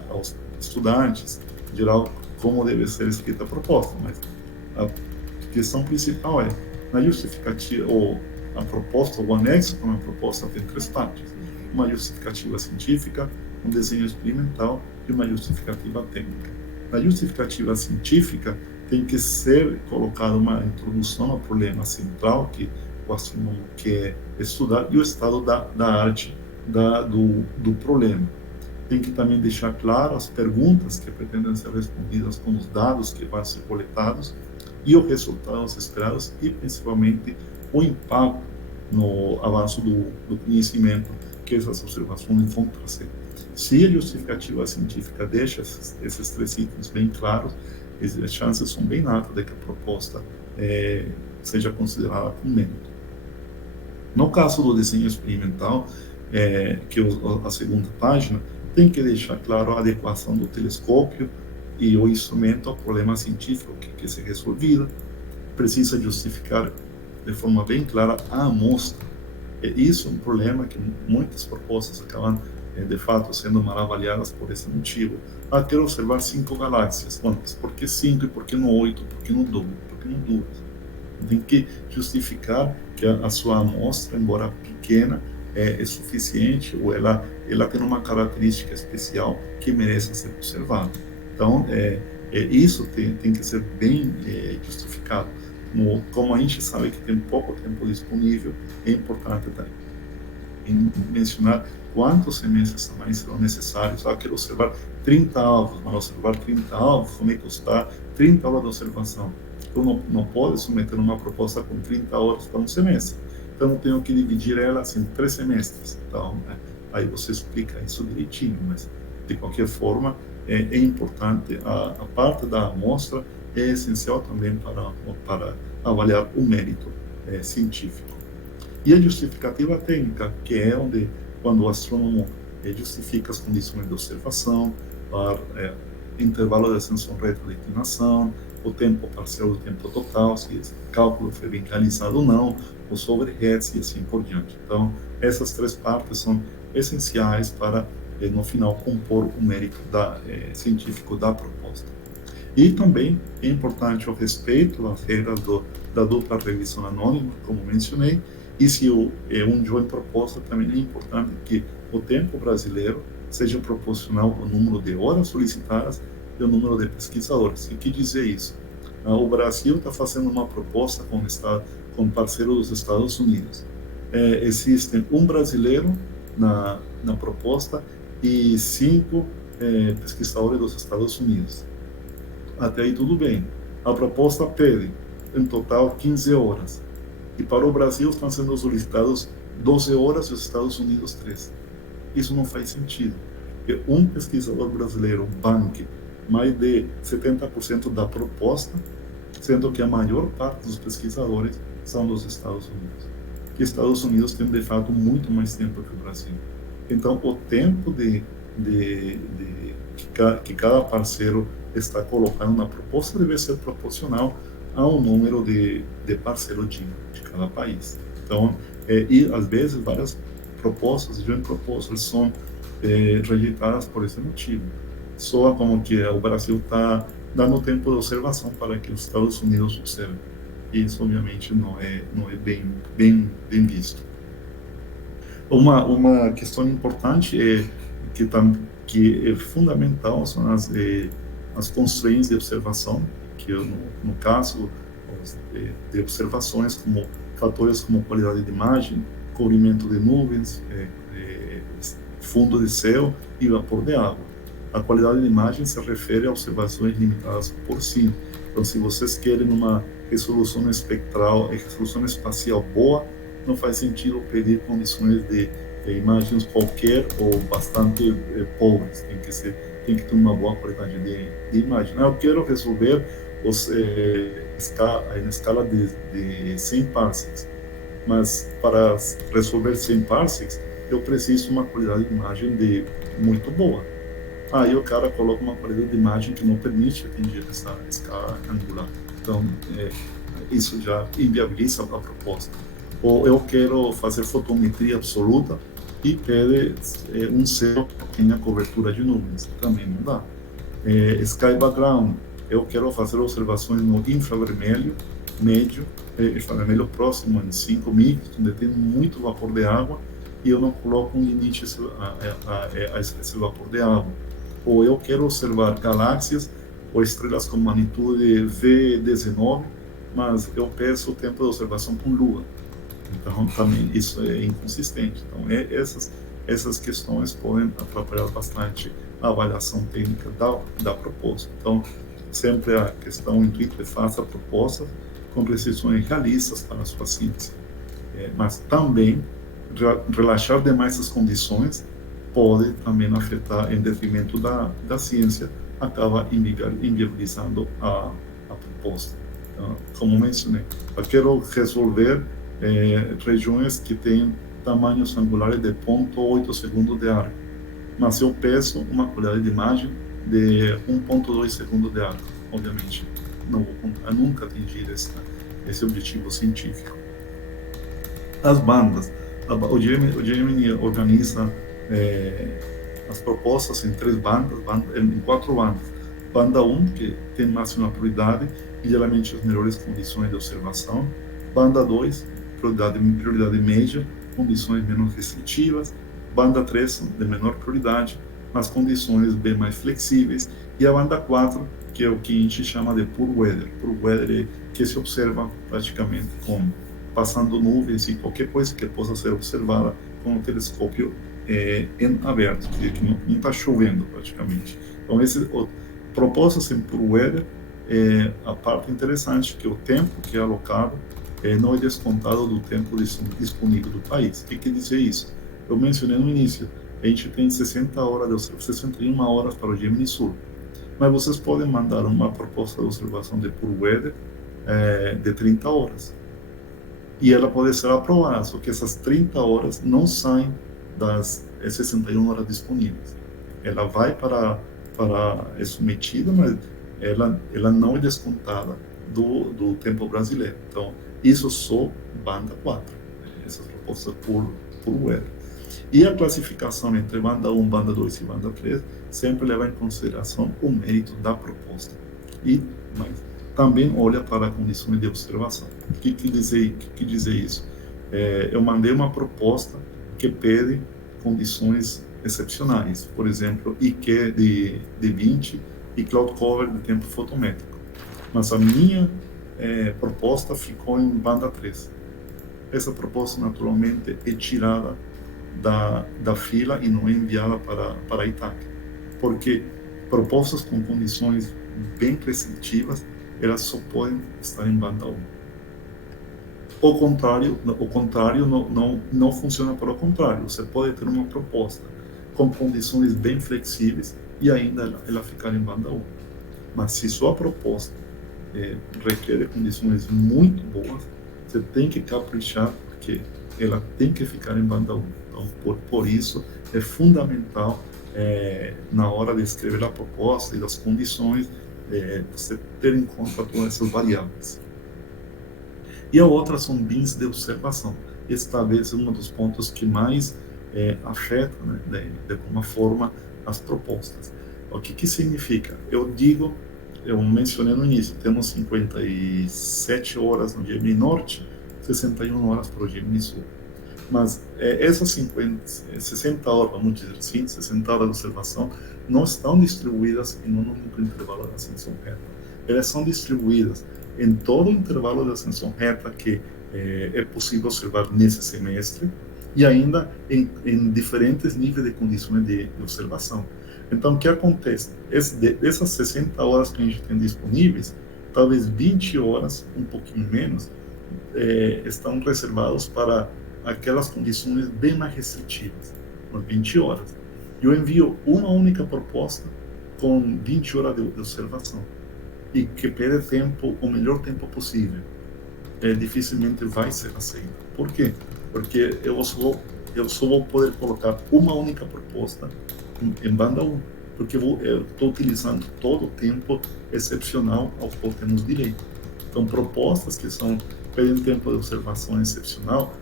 aos estudantes, em geral, como deve ser escrita a proposta, mas a questão principal na justificativa, ou a proposta, o anexo para uma proposta tem 3 partes: uma justificativa científica, um desenho experimental e uma justificativa técnica. Na justificativa científica, tem que ser colocada uma introdução ao problema central que o astrônomo quer estudar e o estado da arte do problema. Tem que também deixar claro as perguntas que pretendem ser respondidas com os dados que vão ser coletados e os resultados esperados e, principalmente, o impacto no avanço do conhecimento que essas observações vão trazer. Se a justificativa científica deixa esses 3 itens bem claros, as chances são bem altas de que a proposta seja considerada como mérito. No caso do desenho experimental, que é a segunda página, tem que deixar claro a adequação do telescópio e o instrumento ao problema científico que quer ser resolvido. Precisa justificar de forma bem clara a amostra. Isso é um problema que muitas propostas acabam, de fato, sendo mal avaliadas por esse motivo. Quero observar 5 galáxias. Bom, por que 5 e por que não 8? Por que não 12? Por que não 2? Tem que justificar que a sua amostra, embora pequena, é suficiente, ou ela tem uma característica especial que merece ser observada. Então, Isso tem que ser bem justificado. Como a gente sabe que tem pouco tempo disponível, é importante mencionar quantos semestres a mais serão necessários. Quero observar 30 alvos, mas observar 30 alvos vai me custar 30 horas de observação. Eu não posso submeter uma proposta com 30 horas para um semestre. Então, eu tenho que dividir ela em 3 semestres. Então, aí você explica isso direitinho, mas, de qualquer forma, é importante, a parte da amostra é essencial também para avaliar o mérito científico. E a justificativa técnica, que é onde, quando o astrônomo justifica as condições de observação, intervalo de ascensão reta de inclinação, o tempo parcial do tempo total, se esse cálculo foi bem realizado ou não, os overheads e assim por diante. Então, essas 3 partes são essenciais para, no final, compor o mérito científico da proposta. E também é importante o respeito às regras da dupla revisão anônima, como mencionei, e se é um joint proposta, também é importante que o tempo brasileiro seja proporcional ao número de horas solicitadas e ao número de pesquisadores. O que dizer isso? O Brasil está fazendo uma proposta com parceiro dos Estados Unidos. Existe um brasileiro na proposta e 5 pesquisadores dos Estados Unidos. Até aí tudo bem. A proposta pede, em total, 15 horas. E para o Brasil estão sendo solicitados 12 horas e os Estados Unidos 13. Isso não faz sentido. Porque um pesquisador brasileiro banque mais de 70% da proposta, sendo que a maior parte dos pesquisadores são dos Estados Unidos. Que Estados Unidos tem, de fato, muito mais tempo que o Brasil. Então, o tempo que cada parceiro está colocando na proposta deve ser proporcional ao número de parceiros de cada país. Então, e às vezes várias propostas, joint propostas, são rejeitadas por esse motivo. Soa como que o Brasil está dando tempo de observação para que os Estados Unidos observem. E isso, obviamente, não é bem visto. Uma questão importante que é fundamental são as constraints de observação, que no caso de observações como fatores como qualidade de imagem, cobrimento de nuvens, fundo de céu e vapor de água. A qualidade de imagem se refere a observações limitadas por si. Então, se vocês querem uma resolução espectral e resolução espacial boa, não faz sentido pedir condições de imagens qualquer ou bastante pobres. Tem que ter uma boa qualidade de imagem. Eu quero resolver em escala de 100 parsecs, mas para resolver 100 parsecs, eu preciso de uma qualidade de imagem muito boa. Aí o cara coloca uma qualidade de imagem que não permite atingir essa escala angular. Então, isso já inviabiliza a proposta. Ou eu quero fazer fotometria absoluta e pede um céu que tenha cobertura de nuvens. Também não dá. Sky background, eu quero fazer observações no infravermelho médio, infravermelho próximo em 5 micros, onde tem muito vapor de água, e eu não coloco um limite a esse vapor de água. Ou eu quero observar galáxias ou estrelas com magnitude V19, mas eu peço o tempo de observação com lua. Então, também isso é inconsistente. Então, essas questões podem atrapalhar bastante a avaliação técnica da proposta. Então, sempre a questão, o intuito é faça propostas com precisões realistas para a sua ciência. Mas também, relaxar demais as condições pode também afetar em detrimento da ciência, acaba inviabilizando a proposta. Então, como mencionei, eu quero resolver regiões que têm tamanhos angulares de 0,8 segundos de arco, mas eu peço uma qualidade de imagem de 1,2 segundos de arco. Obviamente, não vou nunca atingir esse objetivo científico. As bandas. O Gemini organiza as propostas em 3 bandas, em 4 bandas. Banda 1, que tem máxima prioridade e geralmente as melhores condições de observação. Banda 2, prioridade média, condições menos restritivas. Banda 3, de menor prioridade, mas condições bem mais flexíveis. E a banda 4, que é o que a gente chama de poor weather. Poor weather é que se observa praticamente com passando nuvens e qualquer coisa que possa ser observada com o telescópio em aberto, que não está chovendo praticamente. Então, propostas em poor weather, a parte interessante que o tempo que é alocado não é descontado do tempo disponível do país. O que quer dizer isso? Eu mencionei no início, a gente tem 61 horas para o Gemini Sul, mas vocês podem mandar uma proposta de observação de poor weather de 30 horas. E ela pode ser aprovada, só que essas 30 horas não saem das 61 horas disponíveis. Ela vai é submetida, mas ela não é descontada do tempo brasileiro. Então, isso só banda 4, essas propostas por weather. E a classificação entre banda 1, banda 2 e banda 3 sempre leva em consideração o mérito da proposta. Mas também olha para a condição de observação. O que quer dizer isso? Eu mandei uma proposta que pede condições excepcionais, por exemplo, IQ de 20 e cloud cover de tempo fotométrico. Mas a minha proposta ficou em banda 3. Essa proposta, naturalmente, é tirada da fila e não é enviada para a ITAC, porque propostas com condições bem restritivas, elas só podem estar em banda 1. O contrário não funciona para o contrário. Você pode ter uma proposta com condições bem flexíveis e ainda ela ficar em banda 1. Mas se sua proposta requer condições muito boas, você tem que caprichar, porque ela tem que ficar em banda 1. Então, por isso, é fundamental, na hora de escrever a proposta e das condições, você ter em conta todas essas variáveis. E a outra são bins de observação. Esse talvez é um dos pontos que mais afeta, né, de alguma forma, as propostas. O que significa? Eu mencionei no início, temos 57 horas no Gemini Norte, 61 horas para o Gemini Sul. Mas essas 60 horas, vamos dizer assim, 60 horas de observação, não estão distribuídas em um único intervalo de ascensão reta. Elas são distribuídas em todo o intervalo de ascensão reta que é possível observar nesse semestre e ainda em diferentes níveis de condições de observação. Então, o que acontece? Dessas 60 horas que a gente tem disponíveis, talvez 20 horas, um pouquinho menos, estão reservados para aquelas condições bem mais restritivas, por 20 horas. Eu envio uma única proposta com 20 horas de observação e que pede tempo, o melhor tempo possível. Dificilmente vai ser aceita. Por quê? Porque eu só vou poder colocar uma única proposta em banda 1, porque eu estou utilizando todo o tempo excepcional ao qual temos direito. Então, propostas que pedem tempo de observação excepcional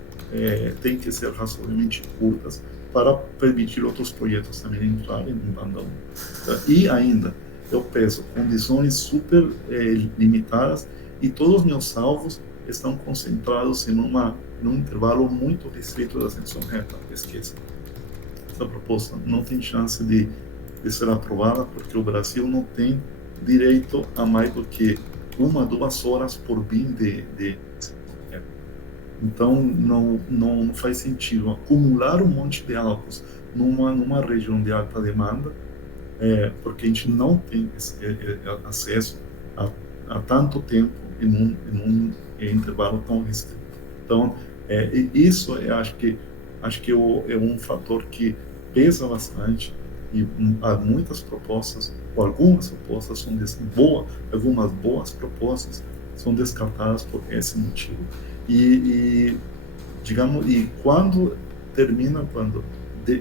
tem que ser razoavelmente curtas para permitir outros projetos também entrarem em banda 1. E ainda, eu peço condições super limitadas e todos os meus salvos estão concentrados num intervalo muito restrito da ascensão reta. Esqueça. Essa proposta não tem chance de ser aprovada porque o Brasil não tem direito a mais do que 1-2 horas por BIM Então, não faz sentido acumular um monte de alvos numa região de alta demanda, porque a gente não tem acesso a tanto tempo em um intervalo tão restrito. Então, isso acho que é um fator que pesa bastante e muitas propostas, ou algumas propostas algumas boas propostas são descartadas por esse motivo. Digamos, quando termina,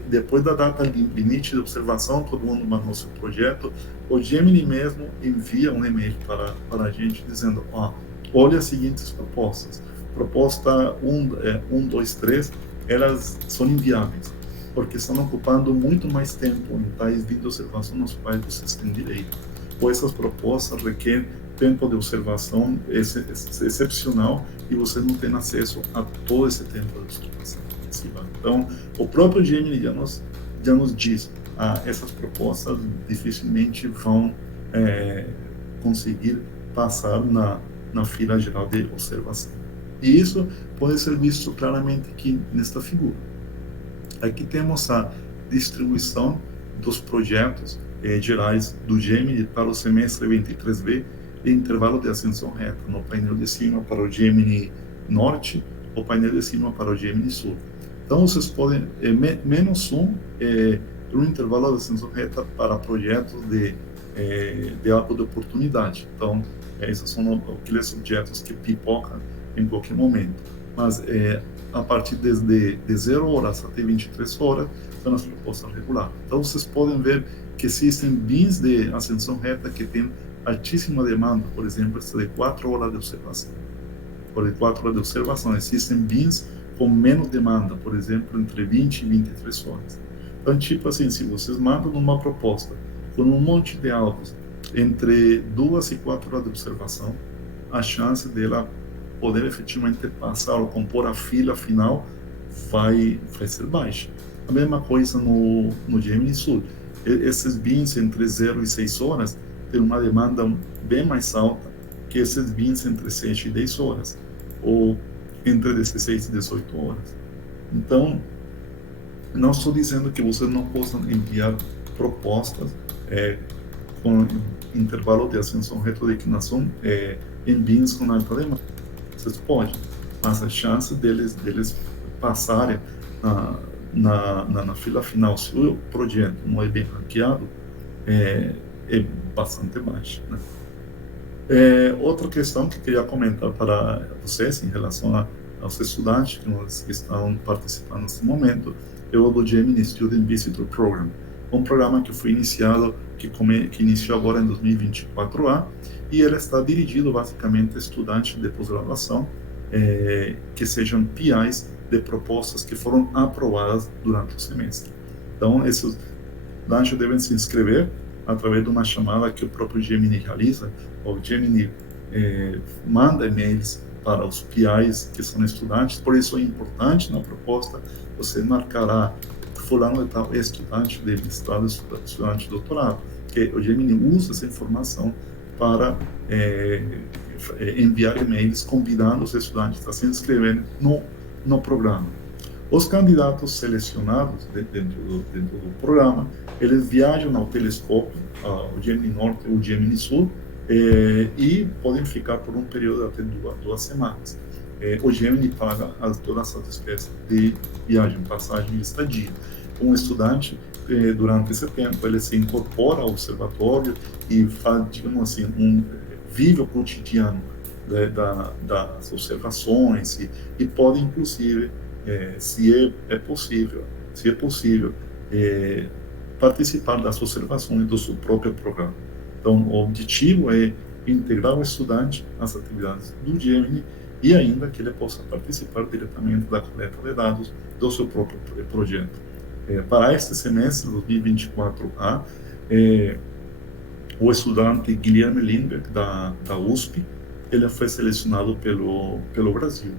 depois da data limite de observação, todo mundo mandou seu projeto, o Gemini mesmo envia um e-mail para a gente dizendo, olha as seguintes propostas. Proposta 1, 2, 3, elas são inviáveis, porque estão ocupando muito mais tempo em tais vídeos de observação nos quais vocês têm direito. Ou essas propostas requerem tempo de observação excepcional e você não tem acesso a todo esse tempo de observação. Então, o próprio Gemini já nos diz essas propostas dificilmente vão conseguir passar na fila geral de observação. E isso pode ser visto claramente aqui nesta figura. Aqui temos a distribuição dos projetos gerais do Gemini para o semestre 23B em intervalo de ascensão reta, no painel de cima para o Gemini Norte, o painel de cima para o Gemini Sul. Então, vocês podem, menos um, no intervalo de ascensão reta para projetos de alta de oportunidade. Então, esses são aqueles objetos que pipocam em qualquer momento. Mas, a partir de 0 horas até 23 horas, são as propostas regulares. Então, vocês podem ver que existem bins de ascensão reta que têm altíssima demanda, por exemplo, essa de 4 horas de observação. Por 4 horas de observação, existem bins com menos demanda, por exemplo, entre 20 e 23 horas. Então, tipo assim, se vocês mandam uma proposta com um monte de alvos entre 2 e 4 horas de observação, a chance dela poder efetivamente passar ou compor a fila final vai ser baixa. A mesma coisa no Gemini Sul. Esses bins entre 0 e 6 horas têm uma demanda bem mais alta que esses bins entre 7 e 10 horas, ou entre 16 e 18 horas. Então, não estou dizendo que vocês não possam enviar propostas com intervalo de ascensão retrodeclinação em bins com alta demanda. Vocês podem, mas a chance deles passarem na fila final, se o projeto não é bem ranqueado, é bastante baixa, né? Outra questão que queria comentar para vocês em relação aos estudantes que estão participando nesse momento é o do Gemini Student Visitor Program, um programa que foi iniciado, que iniciou agora em 2024A, e ele está dirigido basicamente a estudantes de pós-graduação que sejam PIs de propostas que foram aprovadas durante o semestre. Então, esses estudantes devem se inscrever através de uma chamada que o próprio Gemini realiza. O Gemini manda e-mails para os PIs que são estudantes, por isso é importante na proposta você marcará fulano de tal estudante de mestrado, estudante de doutorado, que o Gemini usa essa informação para enviar e-mails convidando os estudantes a se inscreverem no programa. Os candidatos selecionados dentro do programa, eles viajam ao telescópio, o Gemini Norte ou o Gemini Sul, e podem ficar por um período até 2 semanas. O Gemini paga todas as despesas de viagem, passagem e estadia. Um estudante, durante esse tempo, ele se incorpora ao observatório e faz, digamos assim, vive o cotidiano das observações e pode, inclusive, se é possível, participar das observações do seu próprio programa. Então, o objetivo é integrar o estudante às atividades do Gemini e ainda que ele possa participar diretamente da coleta de dados do seu próprio projeto. Para este semestre, 2024A, o estudante Guilherme Lindbergh, da USP, ele foi selecionado pelo Brasil.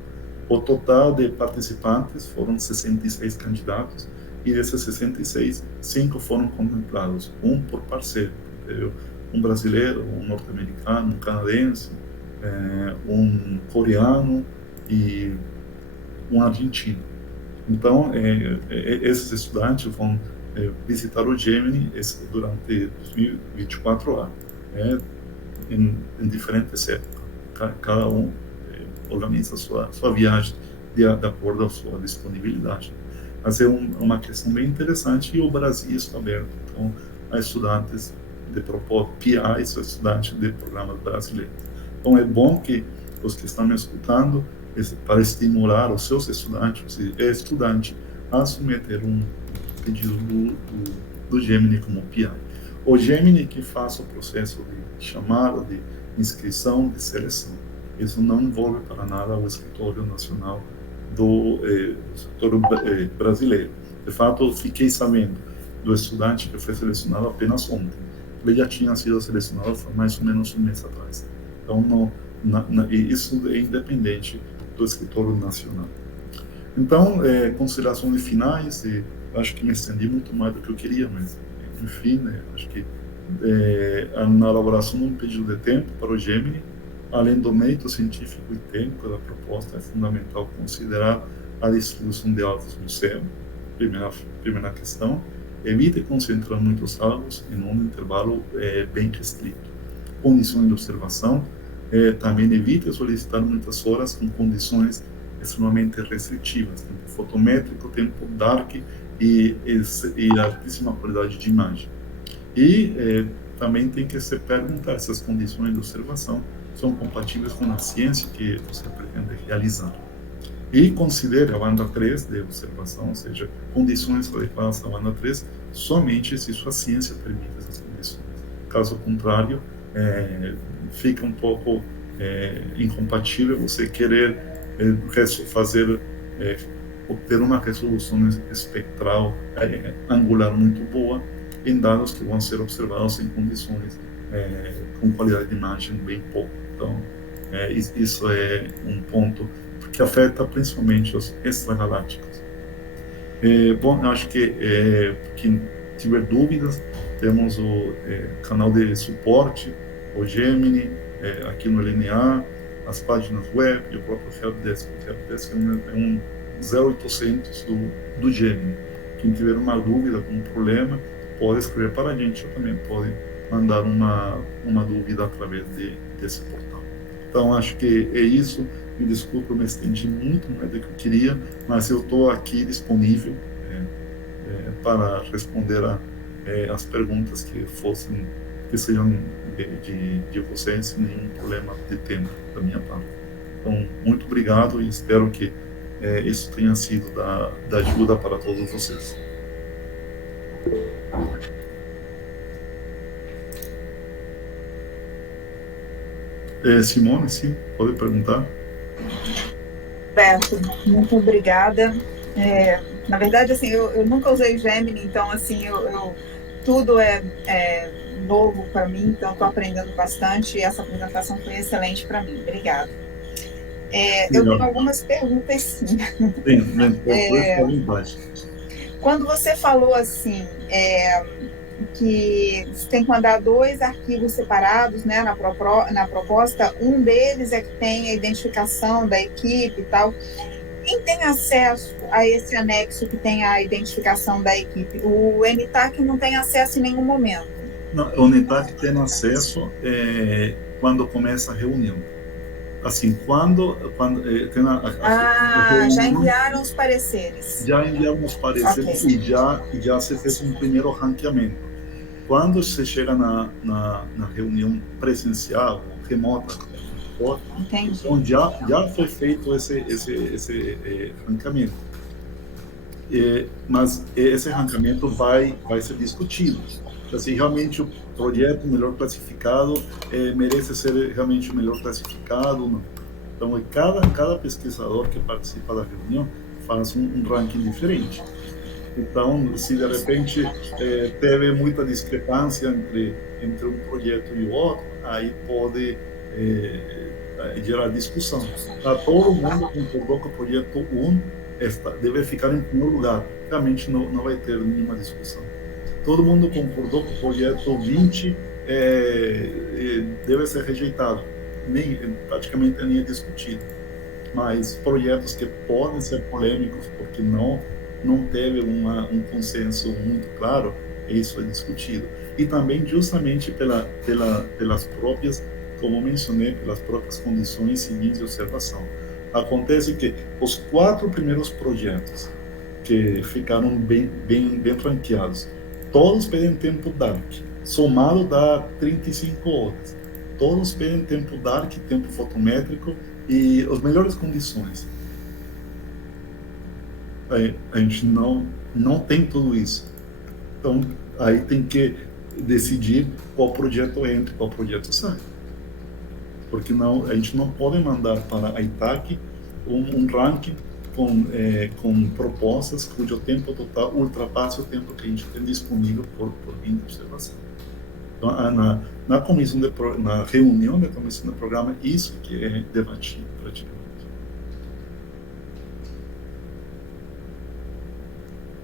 O total de participantes foram 66 candidatos, e desses 66, 5 foram contemplados, um por parceiro, entendeu? Um brasileiro, um norte-americano, um canadense, um coreano e um argentino. Então, esses estudantes vão visitar o Gemini durante 2024 em diferentes épocas. Cada um organiza a sua viagem de acordo com a sua disponibilidade. Mas é uma questão bem interessante, e o Brasil está aberto, então, a estudantes de propósito, PIs, estudantes de programas brasileiros. Então, é bom que os que estão me escutando, para estimular os seus estudantes e estudantes a submeter um pedido do Gemini como PI. O Gemini que faz o processo de chamada, de inscrição, de seleção. Isso não envolve para nada o Escritório Nacional do Escritório Brasileiro. De fato, eu fiquei sabendo do estudante que foi selecionado apenas ontem. Ele já tinha sido selecionado há mais ou menos um mês atrás. Então, isso é independente do Escritório Nacional. Então, considerações finais, acho que me estendi muito mais do que eu queria, mas, enfim, acho que na elaboração de um pedido de tempo para o Gemini, além do mérito científico e técnico da proposta, é fundamental considerar a distribuição de alvos no céu. Primeira questão, evite concentrar muitos alvos em um intervalo bem restrito. Condições de observação, também evite solicitar muitas horas com condições extremamente restritivas, tempo fotométrico, tempo dark e altíssima qualidade de imagem. E também tem que se perguntar se as condições de observação são compatíveis com a ciência que você pretende realizar. E considere a banda 3 de observação, ou seja, condições adequadas à banda 3, somente se sua ciência permite essas condições. Caso contrário, fica um pouco incompatível você querer obter uma resolução espectral angular muito boa em dados que vão ser observados em condições com qualidade de imagem bem pouco. Então, isso é um ponto que afeta principalmente os extragalácticos. Bom, acho que quem tiver dúvidas, temos o canal de suporte, o Gemini, aqui no LNA, as páginas web e o próprio Helpdesk. O Helpdesk é um 0800 do Gemini. Quem tiver uma dúvida, um problema, pode escrever para a gente, ou também pode mandar uma dúvida através desse portal. Então, acho que é isso. Me desculpe, eu me estendi muito mais do que eu queria, mas eu estou aqui disponível para responder as perguntas que sejam de vocês, sem nenhum problema de tempo da minha parte. Então, muito obrigado e espero que isso tenha sido da ajuda para todos vocês. Simone, sim, pode perguntar. Beto, muito obrigada. Na verdade, assim, eu nunca usei Gemini, então, assim, tudo é novo para mim, então estou aprendendo bastante e essa apresentação foi excelente para mim. Obrigada. Eu tenho algumas perguntas, sim. Quando você falou, assim, que você tem que mandar 2 arquivos separados, né, na proposta, um deles é que tem a identificação da equipe e tal. Quem tem acesso a esse anexo que tem a identificação da equipe? O NTAC não tem acesso em nenhum momento? Não, o NTAC tem acesso quando começa a reunião. Assim, quando tem reunião, já enviaram os pareceres? Já enviaram os pareceres, okay. e já se fez um primeiro ranqueamento. Quando você chega na reunião presencial, remota, então já foi feito esse ranqueamento. Mas esse ranqueamento vai ser discutido. Se realmente o projeto melhor classificado merece ser realmente o melhor classificado ou não. Então, cada pesquisador que participa da reunião faz um ranking diferente. Então, se de repente teve muita discrepância entre um projeto e o outro, aí pode gerar discussão. Todo mundo concordou que o projeto 1 deve ficar em primeiro lugar. Realmente não vai ter nenhuma discussão. Todo mundo concordou que o projeto 20 deve ser rejeitado. Praticamente nem é discutido. Mas projetos que podem ser polêmicos porque não teve um consenso muito claro, isso é discutido. E também justamente pelas próprias, como mencionei, pelas próprias condições civis de observação. Acontece que os 4 primeiros projetos que ficaram bem ranqueados, todos pedem tempo dark, somado dá 35 horas. Todos pedem tempo dark, tempo fotométrico e as melhores condições. A gente não tem tudo isso. Então, aí tem que decidir qual projeto entra e qual projeto sai. Porque a gente não pode mandar para a ITAC um ranking com propostas cujo tempo total ultrapasse o tempo que a gente tem disponível por linha de observação. Então, na reunião da comissão do programa, isso que é debatido praticamente.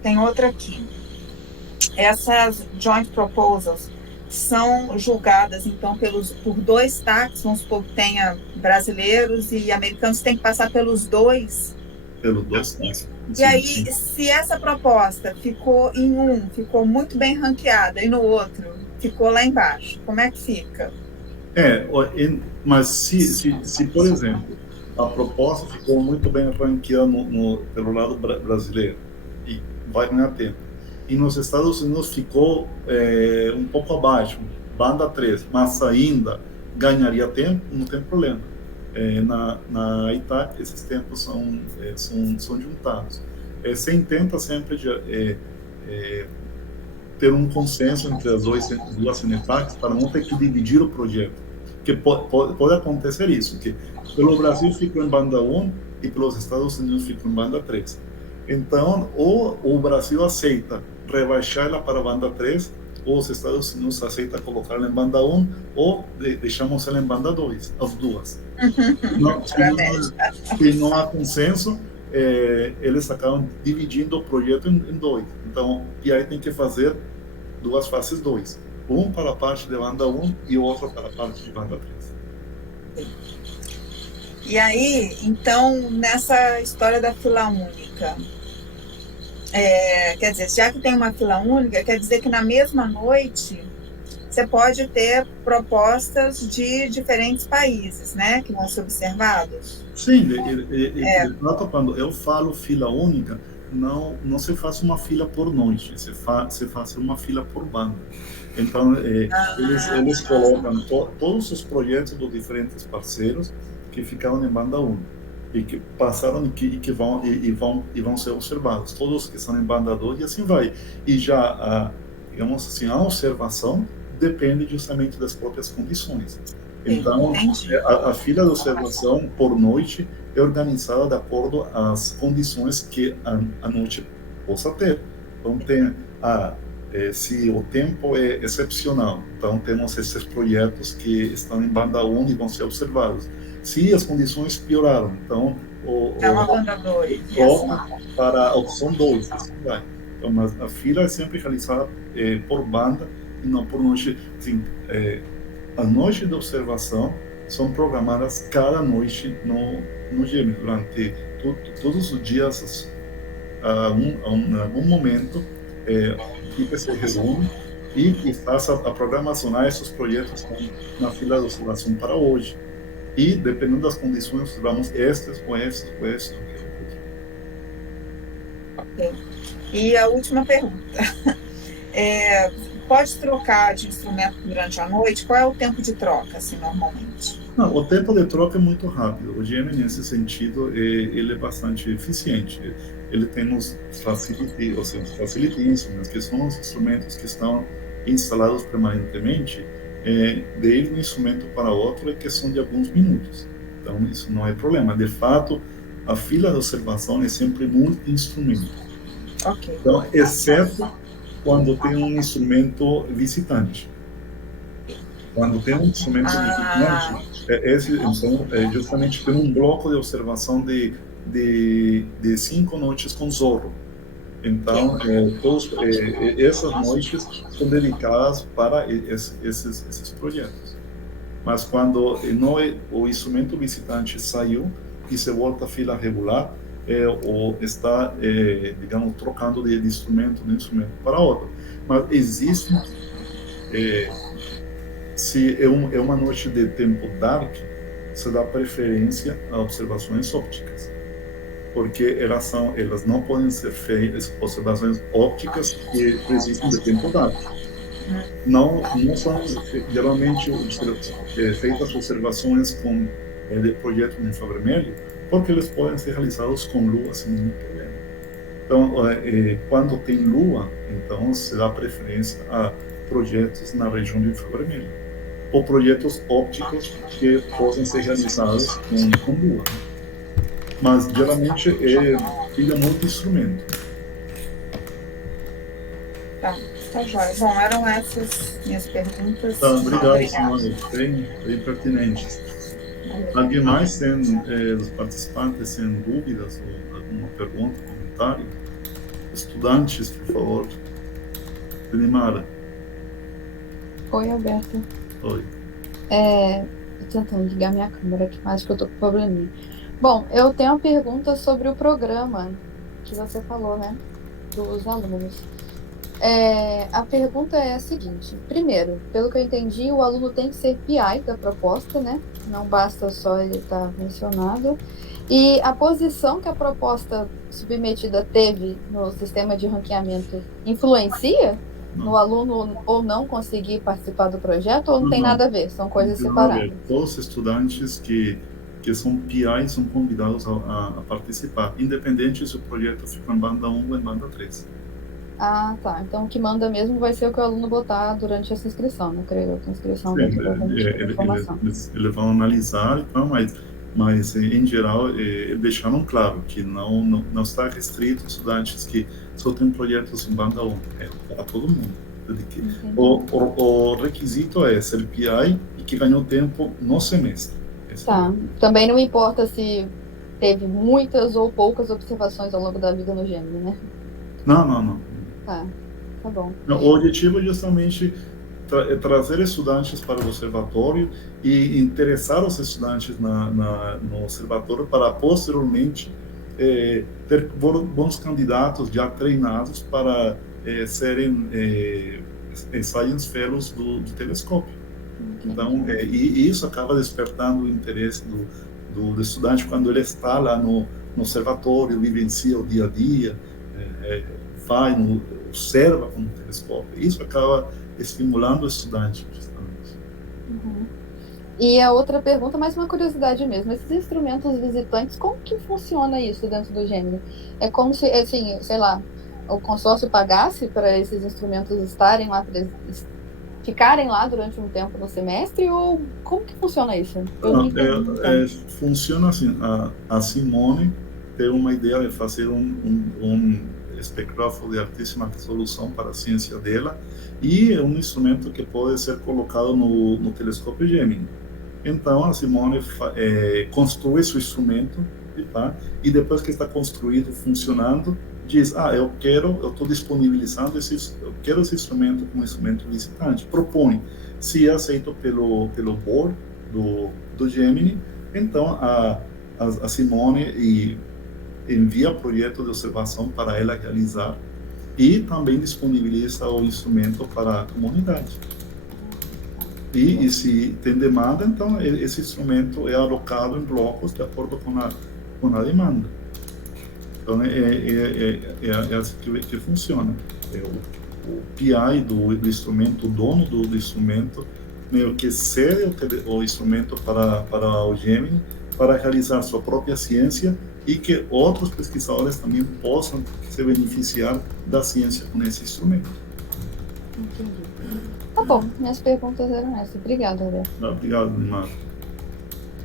Tem outra aqui. Essas joint proposals são julgadas, então, por dois TACs, vamos supor que tenha brasileiros e americanos, tem que passar pelos dois. Pelos dois TACs. E aí, se essa proposta ficou em um, ficou muito bem ranqueada, e no outro ficou lá embaixo, como é que fica? Mas se por exemplo, a proposta ficou muito bem ranqueada pelo lado brasileiro e vai ganhar tempo, e nos Estados Unidos ficou um pouco abaixo, banda 3, mas ainda ganharia tempo, não tem problema. Na ITAC, esses tempos são juntados. Se tenta sempre ter um consenso entre as duas CNEFACs para não ter que dividir o projeto. Que pode acontecer isso, que pelo Brasil ficou em banda 1 e pelos Estados Unidos ficou em banda 3. Então, ou o Brasil aceita rebaixar ela para a banda 3, ou os Estados Unidos aceita colocar ela em banda 1, ou deixamos ela em banda 2, as duas. Se não há consenso, eles acabam dividindo o projeto em dois. Então, e aí tem que fazer duas fases 2. Um para a parte de banda 1 e o outro para a parte de banda 3. E aí, então, nessa história da fila única, quer dizer, já que tem uma fila única, quer dizer que na mesma noite você pode ter propostas de diferentes países, né, que vão ser observados? Sim, quando eu falo fila única, não se faz uma fila por noite, se faz uma fila por banda. Então, eles colocam todos os projetos dos diferentes parceiros que ficaram em banda 1 e que passaram e vão ser observados, todos que estão em banda 2 e assim vai. E já, digamos assim, a observação depende justamente das próprias condições. Então, a fila de observação por noite é organizada de acordo às condições que a noite possa ter. Então, se o tempo é excepcional, então temos esses projetos que estão em banda 1 e vão ser observados. Se as condições pioraram, então uma banda 2. Para a opção 2. Então, mas a fila é sempre realizada por banda e não por noite. Assim, as noites de observação são programadas cada noite no GEM, durante todos os dias, em algum momento, a equipe se reúne e faz a programação a esses projetos na fila de observação para hoje. E, dependendo das condições, vamos estes ou estes ou estes. Ok. E a última pergunta. Pode trocar de instrumento durante a noite? Qual é o tempo de troca, assim, normalmente? Não, o tempo de troca é muito rápido. O GM, nesse sentido, ele é bastante eficiente. Ele tem os facilities, que são os instrumentos que estão instalados permanentemente, de um instrumento para outro é questão de alguns minutos. Então, isso não é problema. De fato, a fila de observação é sempre multi-instrumento. Okay. Então, exceto quando tem um instrumento visitante. Quando tem um instrumento visitante, justamente tem um bloco de observação de 5 noites com Zorro. Então, essas noites são dedicadas para esses projetos. Mas quando o instrumento visitante saiu e se volta à fila regular, ou está, digamos, trocando de instrumento de um instrumento para outro. Mas existe, se é uma noite de tempo dark, se dá preferência a observações ópticas, porque elas não podem ser feitas observações ópticas que precisam de tempo dark. Não são geralmente feitas observações de projeto de infravermelho, porque eles podem ser realizados com lua sem nenhum problema. Então, quando tem lua, então se dá preferência a projetos na região do infravermelho, ou projetos ópticos que possam ser realizados com lua. Mas geralmente fica muito instrumento. Tá jóia. Bom, eram essas minhas perguntas. Tá, obrigado, Simone. Bem pertinentes. Alguém mais dos participantes tem dúvidas ou alguma pergunta, comentário? Estudantes, por favor. Animara. Oi, Alberto. Oi. Tô tentando ligar minha câmera aqui, mas acho que eu tô com probleminha. Bom, eu tenho uma pergunta sobre o programa que você falou, né? Dos alunos. A pergunta é a seguinte: primeiro, pelo que eu entendi, o aluno tem que ser PI da proposta, né? Não basta só ele estar mencionado. E a posição que a proposta submetida teve no sistema de ranqueamento influencia no Não, aluno ou não conseguir participar do projeto, ou não não, tem não. nada a ver? São Não coisas tem nada a ver. separadas. Todos os estudantes que são PIs são convidados a participar, independente se o projeto fica em banda 1 ou em banda 3. Ah, tá. Então o que manda mesmo vai ser o que o aluno botar durante essa inscrição, né? Creio eu que a inscrição Sim, daqui vai permitir a informação. eles vão analisar, então, mas em geral, deixaram claro que não está restrito a estudantes que só têm projetos em banda 1, é para todo mundo. Entendi. O requisito é ser PI e que ganhou tempo no semestre. Esse é Tá. Também não importa se teve muitas ou poucas observações ao longo da vida no Gemini, né? não, não, não. Tá, tá bom. Não, o objetivo é justamente trazer estudantes para o observatório e interessar os estudantes no observatório para posteriormente ter bons candidatos já treinados para serem Science Fellows do telescópio. Então, e isso acaba despertando o interesse do estudante quando ele está lá no observatório, vivencia o dia a dia, vai, observa com o telescópio. Isso acaba estimulando o estudante, justamente. Uhum. E a outra pergunta, mais uma curiosidade mesmo, esses instrumentos visitantes, como que funciona isso dentro do Gemini? É como se, assim, sei lá, o consórcio pagasse para esses instrumentos estarem lá, ficarem lá durante um tempo no semestre, ou como que funciona isso? Eu não entendi, então. Funciona assim, a Simone tem uma ideia de fazer um espectrógrafo de altíssima resolução para a ciência dela e é um instrumento que pode ser colocado no telescópio Gemini. Então, a Simone constrói seu instrumento, tá? E depois que está construído, funcionando, diz, eu estou disponibilizando eu quero esse instrumento como instrumento visitante. Propõe, se é aceito pelo board do Gemini, então a Simone envia o projeto de observação para ela realizar e também disponibiliza o instrumento para a comunidade. E se tem demanda, então esse instrumento é alocado em blocos de acordo com a demanda. Então é assim que funciona. O PI do instrumento, o dono do instrumento, meio que cede o instrumento para o Gemini para realizar sua própria ciência e que outros pesquisadores também possam se beneficiar da ciência com esse instrumento. Entendi. Tá bom, minhas perguntas eram essas. Obrigada, Alberto. Obrigado, Neymar.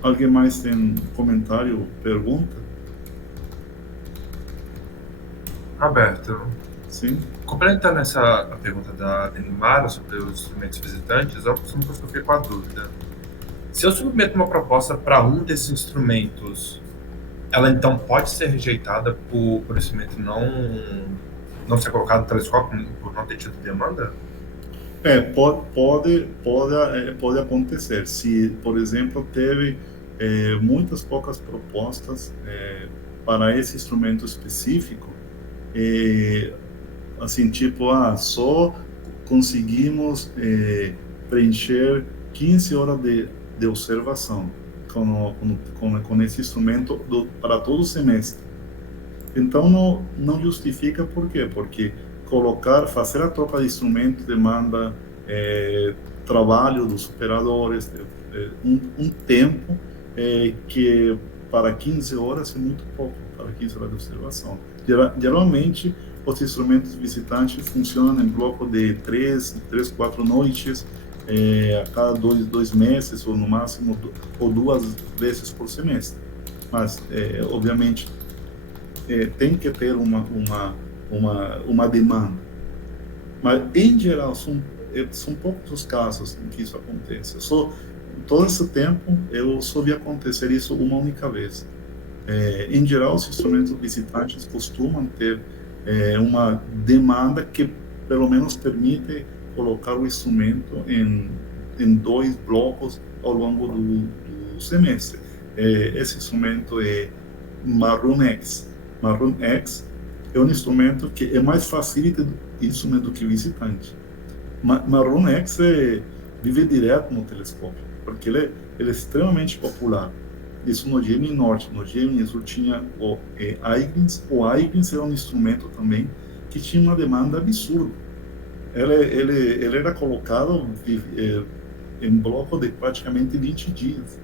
Alguém mais tem comentário, pergunta? Alberto, Sim. complementando a pergunta da Neymar sobre os instrumentos visitantes, eu fiquei com a dúvida. Se eu submeto uma proposta para um desses instrumentos, ela então pode ser rejeitada por instrumento não ser colocado no telescópio por não ter tido demanda? Pode acontecer. Se, por exemplo, teve muitas poucas propostas para esse instrumento específico, assim, tipo, só conseguimos preencher 15 horas de observação com esse instrumento para todo o semestre. Então, não justifica por quê? Porque fazer a troca de instrumento demanda trabalho dos operadores, um tempo que para 15 horas é muito pouco, para 15 horas de observação. Geralmente, os instrumentos visitantes funcionam em bloco de 3, 4 noites, a cada dois meses, ou no máximo, ou 2 vezes por semestre. Mas, obviamente, tem que ter uma demanda. Mas, em geral, são poucos os casos em que isso acontece. Todo esse tempo, eu só vi acontecer isso uma única vez. Em geral, os instrumentos visitantes costumam ter uma demanda que, pelo menos, permite colocar o instrumento em 2 blocos ao longo do semestre. Esse instrumento é Maroon X. Maroon X é um instrumento que é mais facilita instrumento do que visitante. Maroon X vive direto no telescópio, porque ele é extremamente popular. Isso no Gemini Norte. No Gemini Sul tinha o Huygens. O Huygens era um instrumento também que tinha uma demanda absurda. Ele era colocado em bloco de praticamente 20 dias,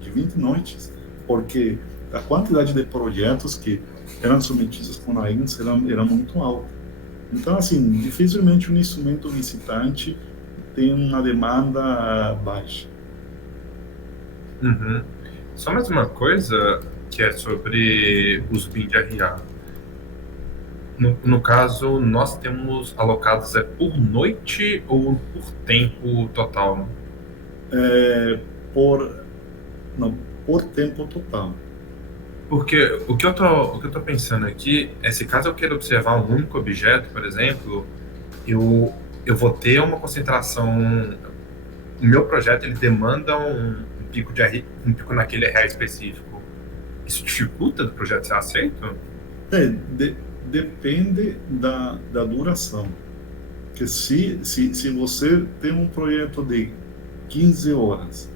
de 20 noites, porque a quantidade de projetos que eram submetidos com a Huygens era muito alta. Então, assim, dificilmente um instrumento visitante tem uma demanda baixa. Uhum. Só mais uma coisa que é sobre os BIM de RA. No caso, nós temos alocados por noite ou por tempo total? Por tempo total. Porque o que eu tô pensando aqui é, se caso eu queira observar um único objeto, por exemplo, eu vou ter uma concentração. O meu projeto ele demanda um pico naquele RA específico. Isso dificulta do projeto ser aceito? Depende da duração. Porque se você tem um projeto de 15 horas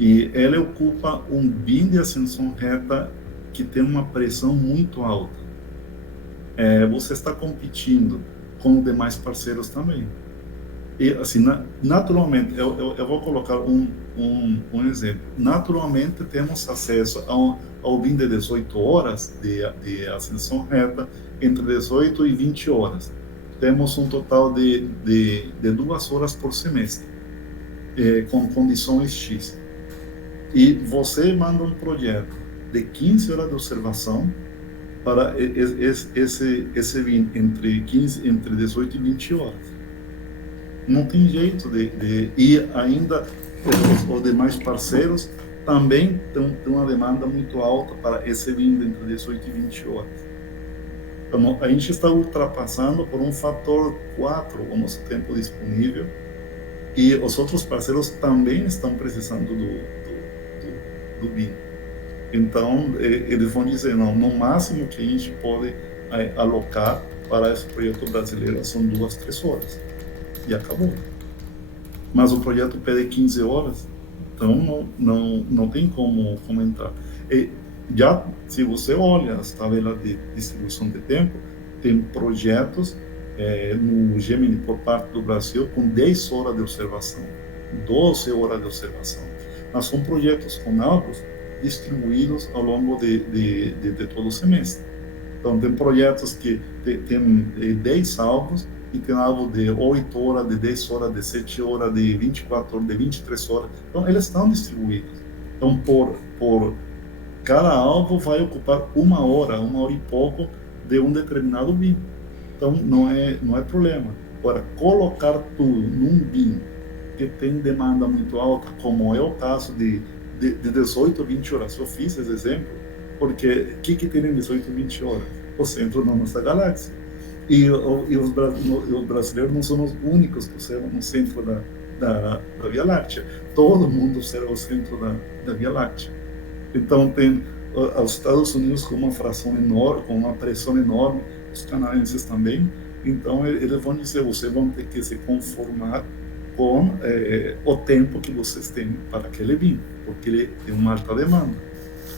e ele ocupa um BIM de ascensão reta que tem uma pressão muito alta, você está competindo com os demais parceiros também. E, assim, naturalmente, eu vou colocar um exemplo. Naturalmente, temos acesso ao BIM de 18 horas de ascensão reta, entre 18 e 20 horas. Temos um total de 2 horas por semestre, com condições X. E você manda um projeto de 15 horas de observação para esse BIM entre 18 e 20 horas. Não tem jeito e ainda os demais parceiros também têm uma demanda muito alta para esse BIM entre 18 e 20 horas. Então, a gente está ultrapassando por um fator 4 o nosso tempo disponível, e os outros parceiros também estão precisando do BIM. Então, eles vão dizer, não, no máximo que a gente pode alocar para esse projeto brasileiro são 2, 3 horas. E acabou. Mas o projeto pede 15 horas, então não tem como entrar. E já, se você olha as tabelas de distribuição de tempo, tem projetos no Gemini por parte do Brasil com 10 horas de observação, 12 horas de observação. Mas são projetos com alvos distribuídos ao longo de todo o semestre. Então, tem projetos que tem 10 alvos e tem alvo de 8 horas, de 10 horas, de 7 horas, de 24 horas, de 23 horas. Então, eles estão distribuídos. Então, por cada alvo vai ocupar 1 hora e pouco de um determinado BIM. Então, não é problema. Agora, colocar tudo num BIM que tem demanda muito alta, como é o caso de 18 a 20 horas. Eu fiz esse exemplo, porque o que tem em 18 a 20 horas? O centro da nossa galáxia. E os brasileiros não são os únicos que observam no centro da Via Láctea. Todo mundo observa o centro da Via Láctea. Então, tem os Estados Unidos com uma fração enorme, com uma pressão enorme, os canadenses também. Então, eles vão dizer, vocês vão ter que se conformar com o tempo que vocês têm para aquele BIM, porque ele tem uma alta demanda.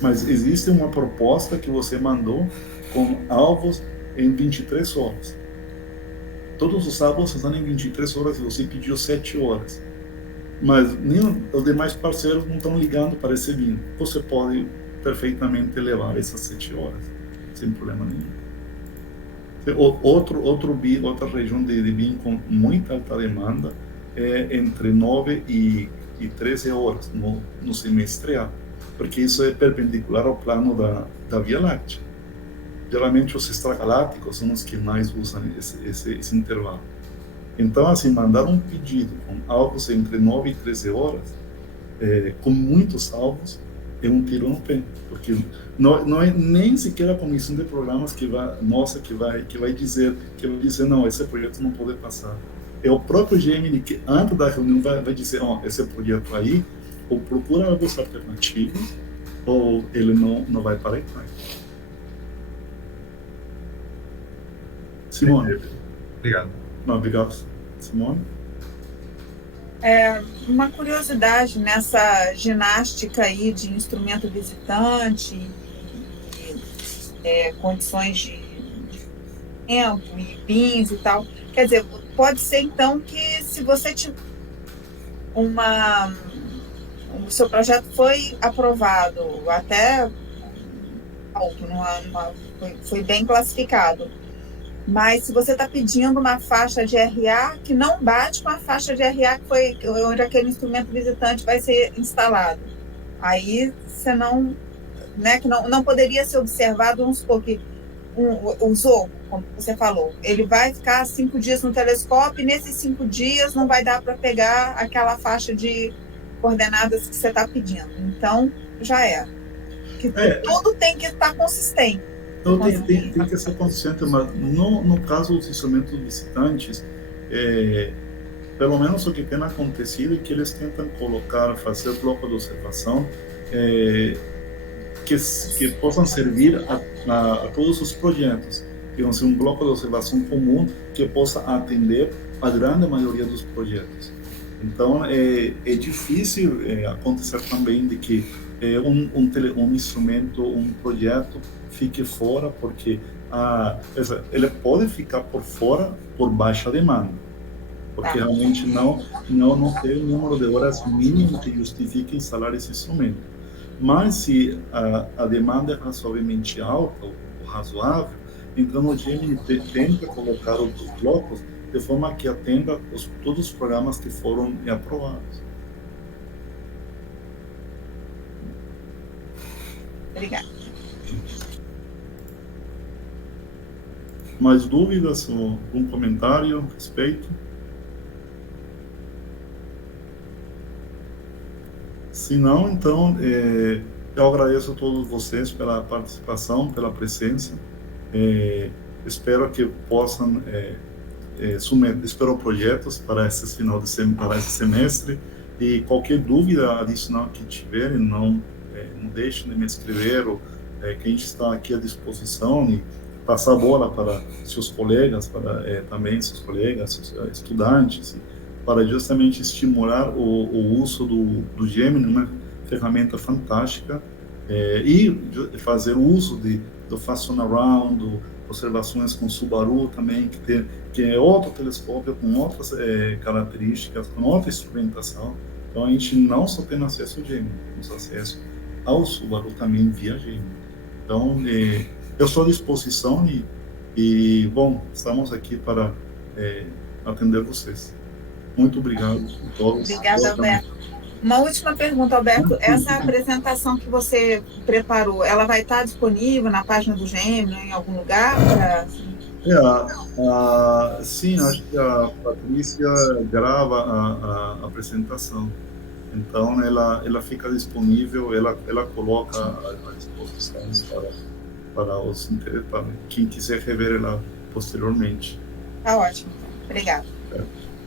Mas existe uma proposta que você mandou com alvos em 23 horas. Todos os alvos estão em 23 horas e você pediu 7 horas. Mas nem os demais parceiros não estão ligando para esse BIM. Você pode perfeitamente levar essas 7 horas, sem problema nenhum. Outra região de BIM com muita alta demanda é entre 9 e 13 horas no semestre A, porque isso é perpendicular ao plano da Via Láctea. Geralmente os extragalácticos são os que mais usam esse intervalo. Então, assim, mandar um pedido com alvos entre 9 e 13 horas, com muitos alvos, é um tiro no pé, porque não é nem sequer a comissão de programas que vai dizer não, esse projeto não pode passar. é o próprio Gemini que, antes da reunião, vai dizer, esse projeto aí, ou procura algumas alternativas, ou ele não vai para a Itália. Simone. Obrigado. Não, obrigado. Simone? Uma curiosidade nessa ginástica aí de instrumento visitante e condições de tempo e bins e tal. Quer dizer, pode ser então que se você tiver o seu projeto foi aprovado, até alto, foi bem classificado, mas se você está pedindo uma faixa de RA que não bate com a faixa de RA que foi onde aquele instrumento visitante vai ser instalado, aí você não, né, que não poderia ser observado, vamos supor que o Zorro, como você falou, ele vai ficar 5 dias no telescópio e nesses 5 dias não vai dar para pegar aquela faixa de coordenadas que você está pedindo. Então, já é. Tudo tem que estar consistente. Então, tem que ser consistente, mas no caso dos instrumentos visitantes, pelo menos o que tem acontecido é que eles tentam fazer bloco de observação que possam servir a todos os projetos, que vão ser um bloco de observação comum que possa atender a grande maioria dos projetos. Então, é difícil acontecer também de que um instrumento, um projeto fique fora, porque ele pode ficar por fora por baixa demanda, porque realmente não tem o número de horas mínimo que justifique instalar esse instrumento. Mas se a demanda é razoavelmente alta ou razoável, então o Gemini tenta colocar os blocos de forma que atenda todos os programas que foram aprovados. Obrigada. Mais dúvidas ou algum comentário a respeito? Se não, então, eu agradeço a todos vocês pela participação, pela presença. Espero que possam espero projetos para esse para esse semestre, e qualquer dúvida adicional que tiverem, não deixem de me escrever, ou que a gente está aqui à disposição, e passar a bola para seus colegas, para também seus colegas, seus estudantes, para justamente estimular o uso do Gemini, uma ferramenta fantástica, e fazer uso do Fast Turnaround, observações com Subaru também, que é outro telescópio com outras características, com outra instrumentação. Então a gente não só tem acesso ao Gemini, temos acesso ao Subaru também via Gemini. Então eu estou à disposição e bom, estamos aqui para atender vocês. Muito obrigado a todos. Obrigada, Alberto. Uma última pergunta, Alberto. Essa apresentação que você preparou, ela vai estar disponível na página do Gemini, em algum lugar? Sim, acho que a Patrícia grava a apresentação. Então, ela fica disponível, ela coloca à disposição para quem quiser rever ela posteriormente. Tá ótimo. Obrigada.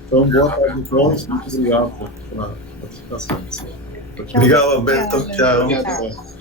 Então, boa tarde a todos. Muito obrigado pela participação. Obrigado, Alberto. Tchau. Tchau.